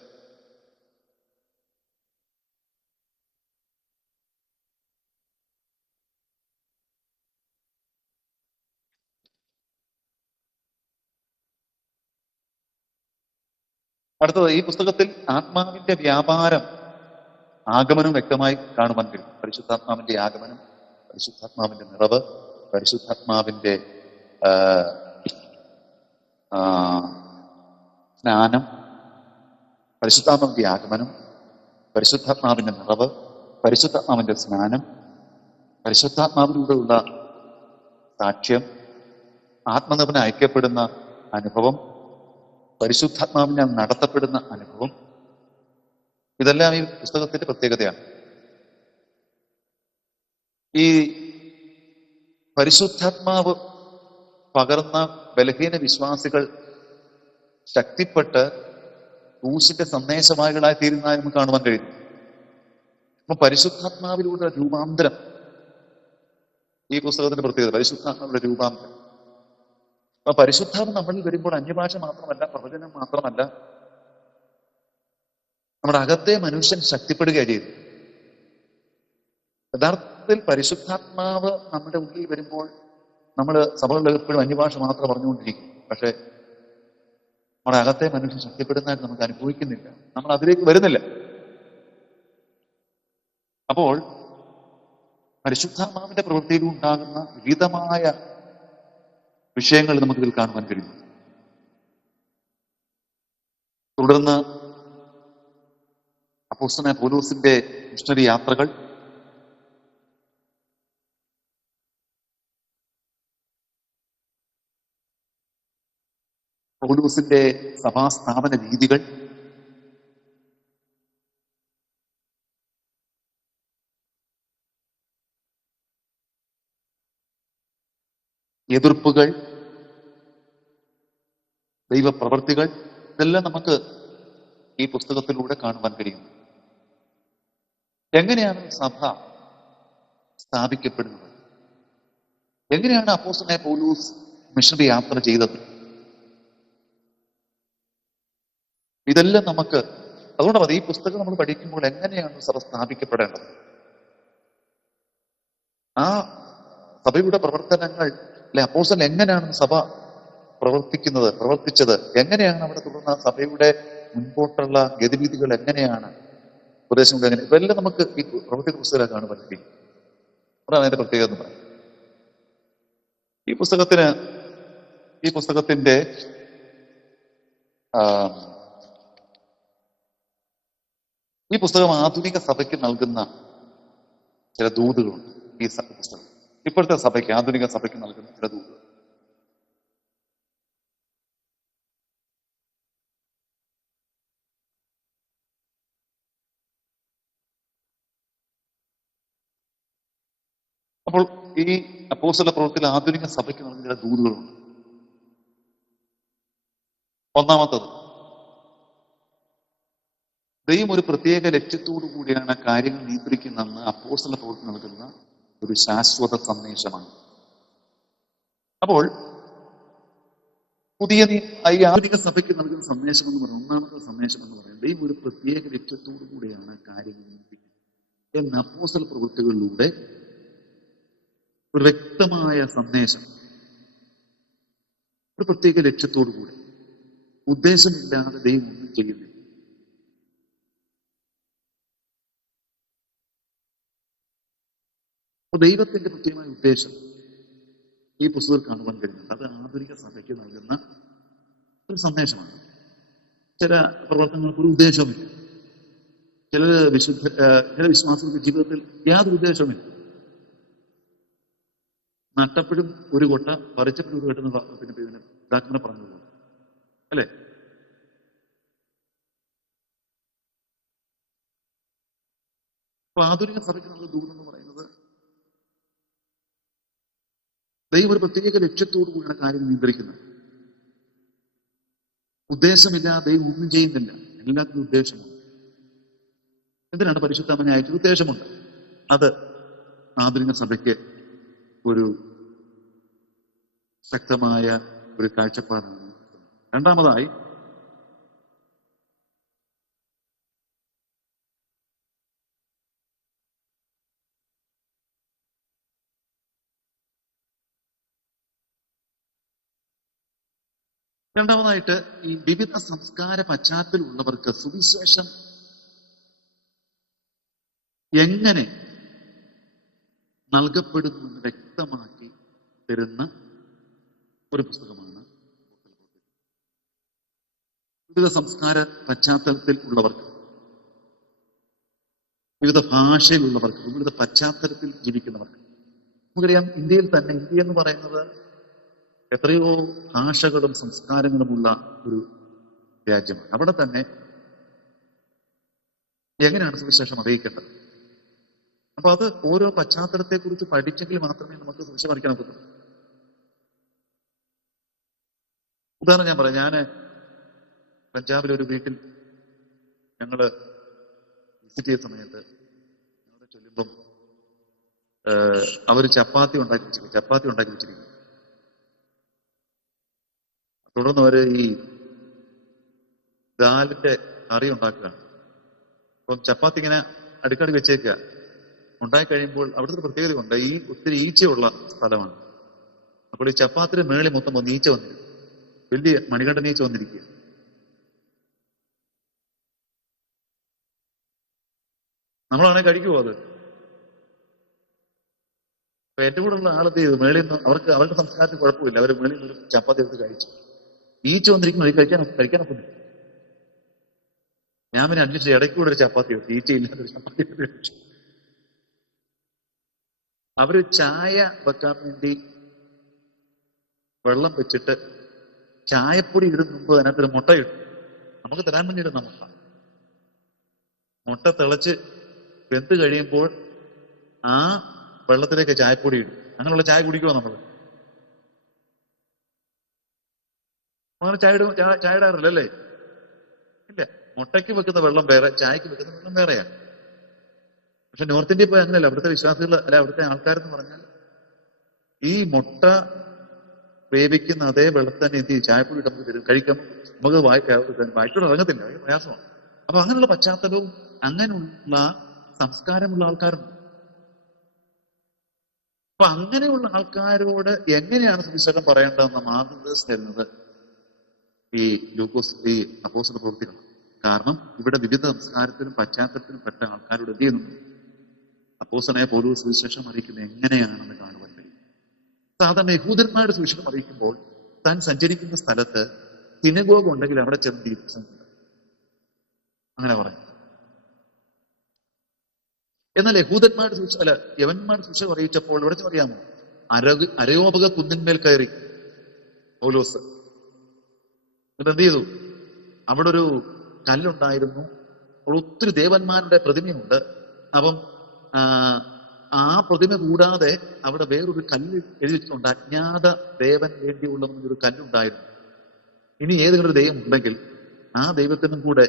അടുത്തത്, ഈ പുസ്തകത്തിൽ ആത്മാവിന്റെ വ്യാപാരം, ആഗമനം വ്യക്തമായി കാണുവാൻ കഴിയും. പരിശുദ്ധാത്മാവിന്റെ ആഗമനം, പരിശുദ്ധാത്മാവിന്റെ നിറവ്, പരിശുദ്ധാത്മാവിന്റെ സ്നാനം, പരിശുദ്ധാത്മാവിന്റെ ആഗമനം, പരിശുദ്ധാത്മാവിന്റെ നിറവ്, പരിശുദ്ധാത്മാവിന്റെ സ്നാനം, പരിശുദ്ധാത്മാവിലൂടെയുള്ള സാക്ഷ്യം, ആത്മനിർഭരന് ഐക്യപ്പെടുന്ന അനുഭവം, പരിശുദ്ധാത്മാവിനാൽ നടത്തപ്പെടുന്ന അനുഭവം, ഇതെല്ലാം ഈ പുസ്തകത്തിന്റെ പ്രത്യേകതയാണ്. ഈ പരിശുദ്ധാത്മാവ് പകർന്ന ബലഹീന വിശ്വാസികൾ ശക്തിപ്പെട്ട് ക്രൂശിന്റെ സന്ദേശവാഹികളായി തീരുന്നതായി നമുക്ക് കാണുവാൻ കഴിയും. അപ്പൊ പരിശുദ്ധാത്മാവിലൂടെ രൂപാന്തരം ഈ പുസ്തകത്തിന്റെ പ്രത്യേകത, പരിശുദ്ധാത്മാവിന്റെ രൂപാന്തരം. അപ്പൊ പരിശുദ്ധാത്മ നമ്മളിൽ വരുമ്പോൾ അന്യഭാഷ മാത്രമല്ല, പ്രവചനം മാത്രമല്ല, നമ്മുടെ അകത്തെ മനുഷ്യൻ ശക്തിപ്പെടുകയാണ് ചെയ്തു. യഥാർത്ഥത്തിൽ പരിശുദ്ധാത്മാവ് നമ്മുടെ ഉള്ളിൽ വരുമ്പോൾ നമ്മൾ സഭകളിൽ എപ്പോഴും അന്യഭാഷ മാത്രം പറഞ്ഞുകൊണ്ടിരിക്കും. പക്ഷെ നമ്മുടെ അകത്തെ മനുഷ്യൻ ശക്തിപ്പെടുന്നതായിട്ട് നമുക്ക് അനുഭവിക്കുന്നില്ല, നമ്മൾ അതിലേക്ക് വരുന്നില്ല. അപ്പോൾ പരിശുദ്ധാത്മാവിന്റെ പ്രവൃത്തിയിൽ ഉണ്ടാകുന്ന വിവിധമായ വിഷയങ്ങൾ നമുക്കിതിൽ കാണുവാൻ കഴിയും. തുടർന്ന് അപ്പോസ്തലനായ പൗലോസിന്റെ മിഷണറി യാത്രകൾ, പൗലോസിന്റെ സഭാസ്ഥാപന രീതികൾ, എതിർപ്പുകൾ, ദൈവപ്രവർത്തികൾ, ഇതെല്ലാം നമുക്ക് ഈ പുസ്തകത്തിലൂടെ കാണുവാൻ കഴിയുന്നു. എങ്ങനെയാണ് സഭ സ്ഥാപിക്കപ്പെടുന്നത്? എങ്ങനെയാണ് അപ്പോസ്തലനായ പൗലോസ് മിഷണറി യാത്ര ചെയ്തത്? ഇതെല്ലാം നമുക്ക്, അതുകൊണ്ട് മതി ഈ പുസ്തകം നമ്മൾ പഠിക്കുമ്പോൾ എങ്ങനെയാണ് സഭ സ്ഥാപിക്കപ്പെടേണ്ടത്, ആ സഭയുടെ പ്രവർത്തനങ്ങൾ അല്ലെ, അപ്പോസ്തലൻ എങ്ങനെയാണ് സഭ പ്രവർത്തിച്ചത്, എങ്ങനെയാണ് അവിടെ തുടർന്ന സഭയുടെ മുൻപോട്ടുള്ള ഗതിവിധികൾ എങ്ങനെയാണ്, ഉപദേശങ്ങൾ എങ്ങനെ, ഇതെല്ലാം നമുക്ക് ഈ പ്രവൃത്തി പുസ്തകം കാണുവാൻ കഴിയും. അതാണ് അതിന്റെ പ്രത്യേകത എന്ന് പറയുന്നത്. ഈ പുസ്തകം ആധുനിക സഭയ്ക്ക് നൽകുന്ന ചില ദൂതുകളുണ്ട്. ഈ പുസ്തകം ഇപ്പോഴത്തെ സഭയ്ക്ക്, ആധുനിക സഭയ്ക്ക് നൽകുന്ന ചില ദൂതുകൾ. അപ്പോൾ ഈ അപ്പോസ്തല പ്രവൃത്തിയിൽ ആധുനിക സഭയ്ക്ക് നൽകുന്ന ചില ദൂതുകളുണ്ട്. ഒന്നാമത്തത്, ദൈവം ഒരു പ്രത്യേക ലക്ഷ്യത്തോടു കൂടിയാണ് കാര്യങ്ങൾ നിയന്ത്രിക്കുന്നതെന്ന് അപ്പോസ്തല പ്രവൃത്തി നൽകുന്ന ഒരു ശാശ്വത സന്ദേശമാണ്. അപ്പോൾ ഈ ആധുനിക സഭയ്ക്ക് നൽകുന്ന സന്ദേശം എന്ന് പറയുന്നത്, ഒന്നാമത്തെ സന്ദേശം എന്ന് പറയുന്നത്, ദൈവം ഒരു പ്രത്യേക ലക്ഷ്യത്തോടു കൂടിയാണ് കാര്യങ്ങൾ നിയന്ത്രിക്കുന്നത് എന്ന അപ്പോസ്തല പ്രവൃത്തികളിലൂടെ ഒരു വ്യക്തമായ സന്ദേശം, ഒരു പ്രത്യേക ലക്ഷ്യത്തോടു കൂടി, ഉദ്ദേശമില്ലാതെ ദൈവം ഒന്നും ചെയ്യുന്നില്ല. അപ്പൊ ദൈവത്തിന്റെ കൃത്യമായ ഉദ്ദേശം ഈ പുസ്തകത്തിൽ കാണുവാൻ കഴിയുന്നുണ്ട്. അത് ആധുനിക സഭയ്ക്ക് നൽകുന്ന ഒരു സന്ദേശമാണ്. ചില പ്രവർത്തനങ്ങൾക്ക് ഒരു ഉദ്ദേശവുമില്ല. ചില വിശ്വാസികളുടെ ജീവിതത്തിൽ യാതൊരു ഉദ്ദേശവുമില്ല. നട്ടപ്പോഴും ഒരു കൊട്ട, പറിച്ചപ്പോഴും ഒരു കൊട്ടെന്ന് പിന്നെ ഇതാക്കുന്ന പറഞ്ഞു പോകും അല്ലെ. അപ്പൊ ആധുനിക സഭയ്ക്ക് നമുക്ക് ദൂരം എന്ന് പറയുന്നത് ദൈവം ഒരു പ്രത്യേക ലക്ഷ്യത്തോടു കൂടിയാണ് കാര്യം നിയന്ത്രിക്കുന്നത്. ഉദ്ദേശമില്ലാതെ ദൈവം ഒന്നും ചെയ്യുന്നില്ല, എല്ലാത്തിനും ഉദ്ദേശമുണ്ട്. എന്തിനാണ് പരിശുദ്ധാത്മാവിനെ അയച്ചത്? ഉദ്ദേശമുണ്ട്. അത് ആധുനിക സഭയ്ക്ക് ഒരു ശക്തമായ ഒരു കാഴ്ചപ്പാടാണ്. രണ്ടാമതായി ഈ വിവിധ സംസ്കാര പശ്ചാത്തലമുള്ളവർക്ക് സുവിശേഷം എങ്ങനെ നൽകപ്പെടുന്നു എന്ന് വ്യക്തമാക്കി തരുന്ന ഒരു പുസ്തകമാണ്. വിവിധ സംസ്കാര പശ്ചാത്തലത്തിൽ ഉള്ളവർക്ക്, വിവിധ ഭാഷയിലുള്ളവർക്ക്, വിവിധ പശ്ചാത്തലത്തിൽ ജീവിക്കുന്നവർക്ക്. നമുക്കറിയാം, ഇന്ത്യയിൽ തന്നെ, ഇന്ത്യ എന്ന് പറയുന്നത് എത്രയോ ഭാഷകളും സംസ്കാരങ്ങളുമുള്ള ഒരു രാജ്യമാണ്. അവിടെ തന്നെ എങ്ങനെയാണ് സുവിശേഷം അറിയിക്കേണ്ടത്? അപ്പൊ അത് ഓരോ പശ്ചാത്തലത്തെ കുറിച്ച് പഠിച്ചെങ്കിൽ മാത്രമേ നമുക്ക് സുവിശേഷം അറിയിക്കാൻ ഒക്കത്തുള്ളൂ. ഉദാഹരണം ഞാൻ പറയാം. ഞാന് പഞ്ചാബിലൊരു വീട്ടിൽ ഞങ്ങള് വിസിറ്റ് ചെയ്ത സമയത്ത് ഞങ്ങളെ ചൊല്ലുമ്പം അവർ ചപ്പാത്തി ഉണ്ടാക്കി വെച്ചിരിക്കും. തുടർന്ന് അവര് ഈ ദാലിന്റെ കറി ഉണ്ടാക്കുകയാണ്. അപ്പം ചപ്പാത്തി ഇങ്ങനെ അടുക്കടി വെച്ചേക്കുക. ഉണ്ടായി കഴിയുമ്പോൾ അവിടുത്തെ ഒരു പ്രത്യേകതയുണ്ട്. ഈ ഒത്തിരി ഈച്ചയുള്ള സ്ഥലമാണ്. അപ്പോൾ ഈ ചപ്പാത്തിന്റെ മേളിൽ മൊത്തം വന്ന് ഈച്ച വന്നിരിക്കും. വലിയ മണികണ്ഠൻ ഈച്ച വന്നിരിക്കുക. നമ്മളാണെങ്കിൽ കഴിക്കുമോ അത്? അപ്പൊ ഏറ്റവും കൂടുതലുള്ള ആളെന്ത് ചെയ്തു? മേളിൽ നിന്ന് അവരുടെ സംസ്കാരത്തിന് കുഴപ്പമില്ല. അവർ മേളിൽ നിന്ന് ഒരു ചപ്പാത്തി എടുത്ത് കഴിച്ചു. ഈച്ച വന്നിരിക്കുമ്പോൾ കഴിക്കാനൊക്കെ ഞാൻ പിന്നെ അഡ്ജസ്റ്റ് ഇടയ്ക്ക് കൂടെ ഒരു ചപ്പാത്തി വെച്ചു. ഈച്ചയില്ലാത്തൊരു ചപ്പാത്തി കഴിച്ചു. അവര് ചായ വെക്കാൻ വേണ്ടി വെള്ളം വെച്ചിട്ട് ചായപ്പൊടി ഇടുന്ന മുമ്പ് അതിനകത്തൊരു മുട്ട ഇട്ടു. നമുക്ക് തരാൻ വേണ്ടി ഇടുന്ന മുട്ട തിളച്ച് വെന്ത് കഴിയുമ്പോൾ ആ വെള്ളത്തിലേക്ക് ചായപ്പൊടി ഇടും. അങ്ങനെയുള്ള ചായ കുടിക്കുമോ നമ്മൾ? അങ്ങനെ ചായ ഇടാറില്ലല്ലേ? ഇല്ല. മുട്ടയ്ക്ക് വെക്കുന്ന വെള്ളം വേറെ, ചായക്ക് വെക്കുന്ന വെള്ളം വേറെയാണ്. പക്ഷെ നോർത്ത് ഇന്ത്യയിൽ പോയി അങ്ങനെയല്ല. അവിടുത്തെ വിശ്വാസികൾ, അല്ല അവിടുത്തെ ആൾക്കാരെന്ന് പറഞ്ഞാൽ ഈ മുട്ട വേവിക്കുന്ന അതേ വെള്ളം തന്നെ എന്ത് ചെയ്യും? ചായപ്പൊടി നമുക്ക് തരും, കഴിക്കാം. നമുക്ക് വായിക്കൂടെ ഇറങ്ങത്തില്ല, ഭയങ്കര പ്രയാസമാണ്. അപ്പൊ അങ്ങനെയുള്ള പശ്ചാത്തലവും അങ്ങനെയുള്ള സംസ്കാരമുള്ള ആൾക്കാരുണ്ട്. അപ്പൊ അങ്ങനെയുള്ള ആൾക്കാരോട് എങ്ങനെയാണ് സുവിശേഷം പറയേണ്ടതെന്ന മാർഗ്ഗനിർദ്ദേശം തരുന്നത് ഈ അപ്പോസ്തല പ്രവൃത്തികളാണ്. കാരണം ഇവിടെ വിവിധ സംസ്കാരത്തിലും പശ്ചാത്തലത്തിലും പെട്ട ആൾക്കാരോട് എന്ത് ചെയ്യുന്നുണ്ട്? അപ്പോസ്തലനായ പൗലോസ് സുവിശേഷം അറിയിക്കുന്നത് എങ്ങനെയാണെന്ന് കാണുവാൻ കഴിയും. സാധാരണ യഹൂദന്മാരുടെ സുവിശേഷം അറിയിക്കുമ്പോൾ താൻ സഞ്ചരിക്കുന്ന സ്ഥലത്ത് സിനഗോഗ് ഉണ്ടെങ്കിൽ അവിടെ ചെന്ന് അങ്ങനെ പറയും. എന്നാൽ യവന്മാരുടെ സുവിശേഷം അറിയിച്ചപ്പോൾ ഇവിടെ അറിയാമോ? അരയോപക കുന്നിന്മേൽ കയറി പൗലോസ്. എന്നിട്ട് എന്ത് ചെയ്തു? അവിടെ ഒരു കല്ലുണ്ടായിരുന്നു. അവിടെ ഒത്തിരി ദേവന്മാരുടെ പ്രതിമയുണ്ട്. അപ്പം ആ പ്രതിമ കൂടാതെ അവിടെ വേറൊരു കല്ല് എഴുതി വെച്ചിട്ടുണ്ട്. അജ്ഞാത ദേവൻ വേണ്ടിയുള്ള ഒരു കല്ലുണ്ടായിരുന്നു. ഇനി ഏതെങ്കിലും ഒരു ദൈവം ഉണ്ടെങ്കിൽ ആ ദൈവത്തിനും കൂടെ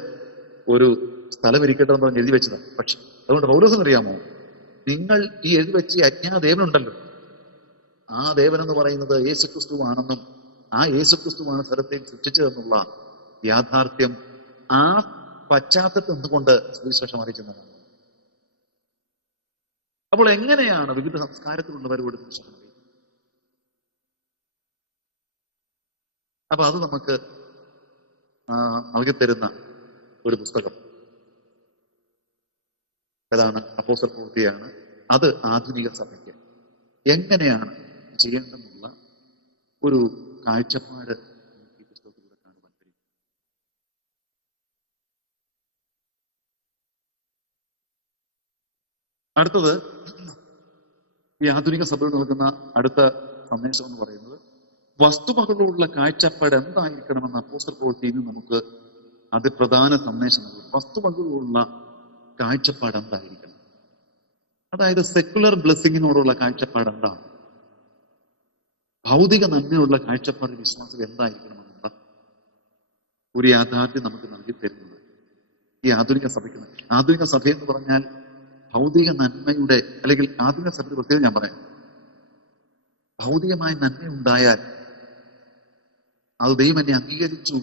ഒരു സ്ഥലം ഇരിക്കട്ടെ എന്ന് പറഞ്ഞ് എഴുതി വെച്ചതാണ്. പക്ഷെ അതുകൊണ്ട് പൗലോസ് അറിയാമോ, നിങ്ങൾ ഈ എഴുതി വെച്ച അജ്ഞാത ദേവനുണ്ടല്ലോ, ആ ദേവൻ എന്ന് പറയുന്നത് യേശുക്രിസ്തുവാണെന്നും ആ യേശുക്രിസ്തുവാണ് സ്ഥലത്തെ സൃഷ്ടിച്ചതെന്നുള്ള യാഥാർത്ഥ്യം ആ പശ്ചാത്തലത്തിൽ നിന്നുകൊണ്ട് സുവിശേഷം അറിയിക്കുന്നതാണ്. അപ്പോൾ എങ്ങനെയാണ് വിവിധ സംസ്കാരത്തിലുള്ളവരോട് സുവിശേഷം അറിയിക്കുന്നത്? അപ്പൊ അത് നമുക്ക് നൽകിത്തരുന്ന ഒരു പുസ്തകം അതാണ് അപ്പോസ്തല പ്രവൃത്തിയാണ്. അത് ആധുനിക സഭയ്ക്ക് എങ്ങനെയാണ് ചെയ്യേണ്ടെന്നുള്ള ഒരു കാഴ്ചപ്പാട് ഈ പുസ്തകത്തിലൂടെ കാണുവാൻ കഴിയും. അടുത്തത് ഈ ആധുനിക സഭയിൽ നൽകുന്ന അടുത്ത സന്ദേശം എന്ന് പറയുന്നത് വസ്തുവകളോടുള്ള കാഴ്ചപ്പാട് എന്തായിരിക്കണമെന്ന് അപ്പോസ്തല പ്രവൃത്തിയിൽ നിന്ന് നമുക്ക് അതിപ്രധാന സന്ദേശം നൽകും. വസ്തുവകളോടുള്ള കാഴ്ചപ്പാട് എന്തായിരിക്കണം? അതായത് സെക്കുലർ ബ്ലെസ്സിങ്ങിനോടുള്ള കാഴ്ചപ്പാട് എന്താണ്, ഭൗതിക നന്മയുള്ള കാഴ്ചപ്പാട് വിശ്വാസം എന്തായിരിക്കണമെന്നുള്ള ഒരു യാഥാർത്ഥ്യം നമുക്ക് നൽകി തരുന്നത് ഈ ആധുനിക സഭയ്ക്ക്. ആധുനിക സഭ എന്ന് പറഞ്ഞാൽ ഭൗതിക നന്മയുടെ, അല്ലെങ്കിൽ ആധുനിക സഭയുടെ പ്രത്യേകം ഞാൻ പറയാം, ഭൗതികമായ നന്മയുണ്ടായാൽ അത് ദൈവം എന്നെ അംഗീകരിച്ചു,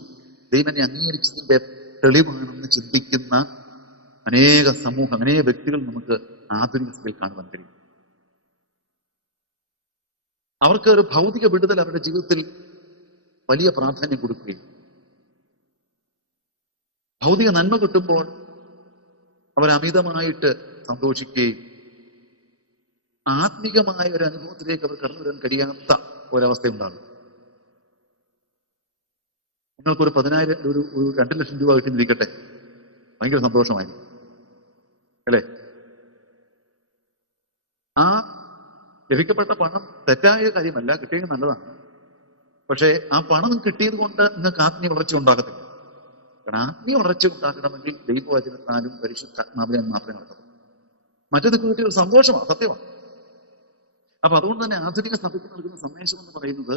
ദൈവം എന്നെ അംഗീകരിച്ചതിന്റെ തെളിവാണെന്ന് ചിന്തിക്കുന്ന അനേക സമൂഹം, അനേക വ്യക്തികൾ നമുക്ക് ആധുനിക സഭയിൽ കാണുവാൻ കഴിയും. അവർക്ക് ഒരു ഭൗതിക വിടുതൽ അവരുടെ ജീവിതത്തിൽ വലിയ പ്രാധാന്യം കൊടുക്കുകയും, ഭൗതിക നന്മ കിട്ടുമ്പോൾ അവർ അമിതമായിട്ട് സന്തോഷിക്കുകയും, ആത്മീകമായ ഒരു അനുഭവത്തിലേക്ക് അവർ കടന്നു വരാൻ കഴിയാത്ത ഒരവസ്ഥയുണ്ടാകും. നിങ്ങൾക്കൊരു 10,000 ഒരു 2 ലക്ഷം രൂപ കിട്ടിയിരിക്കട്ടെ, ഭയങ്കര സന്തോഷമായിരിക്കും അല്ലേ? ആ ലഭിക്കപ്പെട്ട പണം തെറ്റായ കാര്യമല്ല, കിട്ടിയത് നല്ലതാണ്. പക്ഷേ ആ പണം കിട്ടിയത് കൊണ്ട് നിങ്ങൾക്ക് ആത്മീയ വളർച്ച ഉണ്ടാകത്തില്ല. കാരണം ആത്മീയ വളർച്ച ഉണ്ടാക്കണമെങ്കിൽ ദൈവവചനത്താലും പരിശുദ്ധാത്മാവിലും മാത്രമേ നടക്കൂ. മറ്റേത് കിട്ടിയ ഒരു സന്തോഷമാണ്, സത്യമാണ്. അപ്പൊ അതുകൊണ്ട് തന്നെ ആധുനിക സഭയ്ക്ക് നൽകുന്ന സന്ദേശം എന്ന് പറയുന്നത്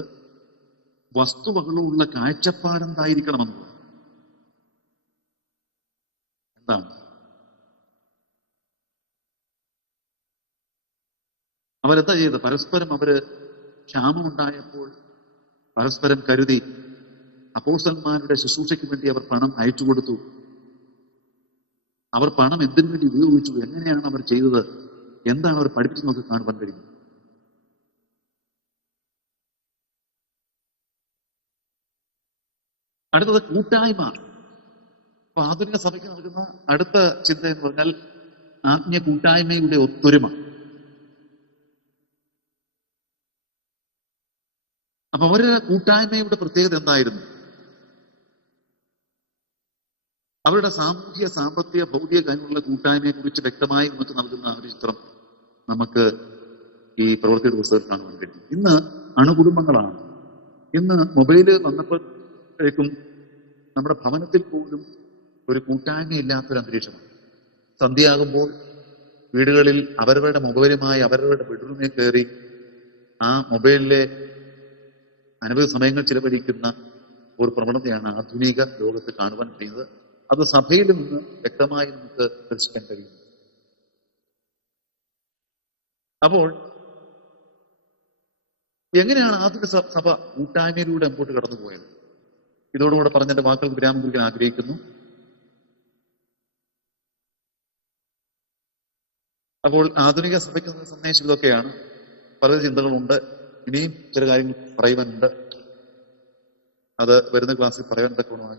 വസ്തുവകളുള്ള കാഴ്ചപ്പാടെന്തായിരിക്കണമെന്നുള്ളത്. എന്താണ് അവരെന്താ ചെയ്തത്? പരസ്പരം അവര് ക്ഷാമമുണ്ടായപ്പോൾ പരസ്പരം കരുതി. അപ്പോസ്തലന്മാരുടെ ശുശ്രൂഷയ്ക്ക് വേണ്ടി അവർ പണം അയച്ചു കൊടുത്തു. അവർ പണം എന്തിനു വേണ്ടി ഉപയോഗിച്ചു, എങ്ങനെയാണ് അവർ ചെയ്തത്, എന്താണ് അവർ പഠിപ്പിച്ചു നമുക്ക് കാണുവാൻ കഴിയും. അടുത്തത് കൂട്ടായ്മ. അപ്പൊ ആധുനിക സഭയ്ക്ക് നൽകുന്ന അടുത്ത ചിന്ത എന്ന് പറഞ്ഞാൽ ആത്മീയ കൂട്ടായ്മയുടെ ഒത്തൊരുമ. അപ്പൊ അവരുടെ കൂട്ടായ്മയുടെ പ്രത്യേകത എന്തായിരുന്നു? അവരുടെ സാമൂഹ്യ, സാമ്പത്തിക, ഭൗതിക കാര്യങ്ങളുള്ള കൂട്ടായ്മയെ കുറിച്ച് വ്യക്തമായി നമുക്ക് നൽകുന്ന ഒരു ചിത്രം നമുക്ക് ഈ പ്രവൃത്തിയുടെ പുസ്തകത്തിൽ കാണുവാൻ കഴിയും. ഇന്ന് അണുകുടുംബങ്ങളാണ്. ഇന്ന് മൊബൈല് വന്നപ്പോഴേക്കും നമ്മുടെ ഭവനത്തിൽ പോലും ഒരു കൂട്ടായ്മയില്ലാത്തൊരു അന്തരീക്ഷമാണ്. സന്ധ്യയാകുമ്പോൾ വീടുകളിൽ അവരവരുടെ മൊബൈലുമായി അവരവരുടെ ബെഡ്റൂമിൽ കയറി ആ മൊബൈലിലെ അനവധി സമയങ്ങൾ ചിലവഴിക്കുന്ന ഒരു പ്രവണതയാണ് ആധുനിക ലോകത്ത് കാണുവാൻ കഴിയുന്നത്. അത് സഭയിൽ നിന്ന് വ്യക്തമായി നമുക്ക് ദർശിക്കാൻ കഴിയുന്നു. അപ്പോൾ എങ്ങനെയാണ് ആധുനിക സഭ കൂട്ടായ്മയിലൂടെ മുമ്പോട്ട് കടന്നുപോയത്? ഇതോടുകൂടെ പറഞ്ഞെന്റെ വാക്കുകൾ വിരാമം കുറിക്കാൻ ആഗ്രഹിക്കുന്നു. അപ്പോൾ ആധുനിക സഭയ്ക്ക് സന്ദേശം ഇതൊക്കെയാണ്. പല ചിന്തകളുണ്ട്, ഇനിയും ചില കാര്യങ്ങൾ പറയുവാനുണ്ട്. അത് വരുന്ന ക്ലാസ്സിൽ പറയാൻ തക്കവണ്ണം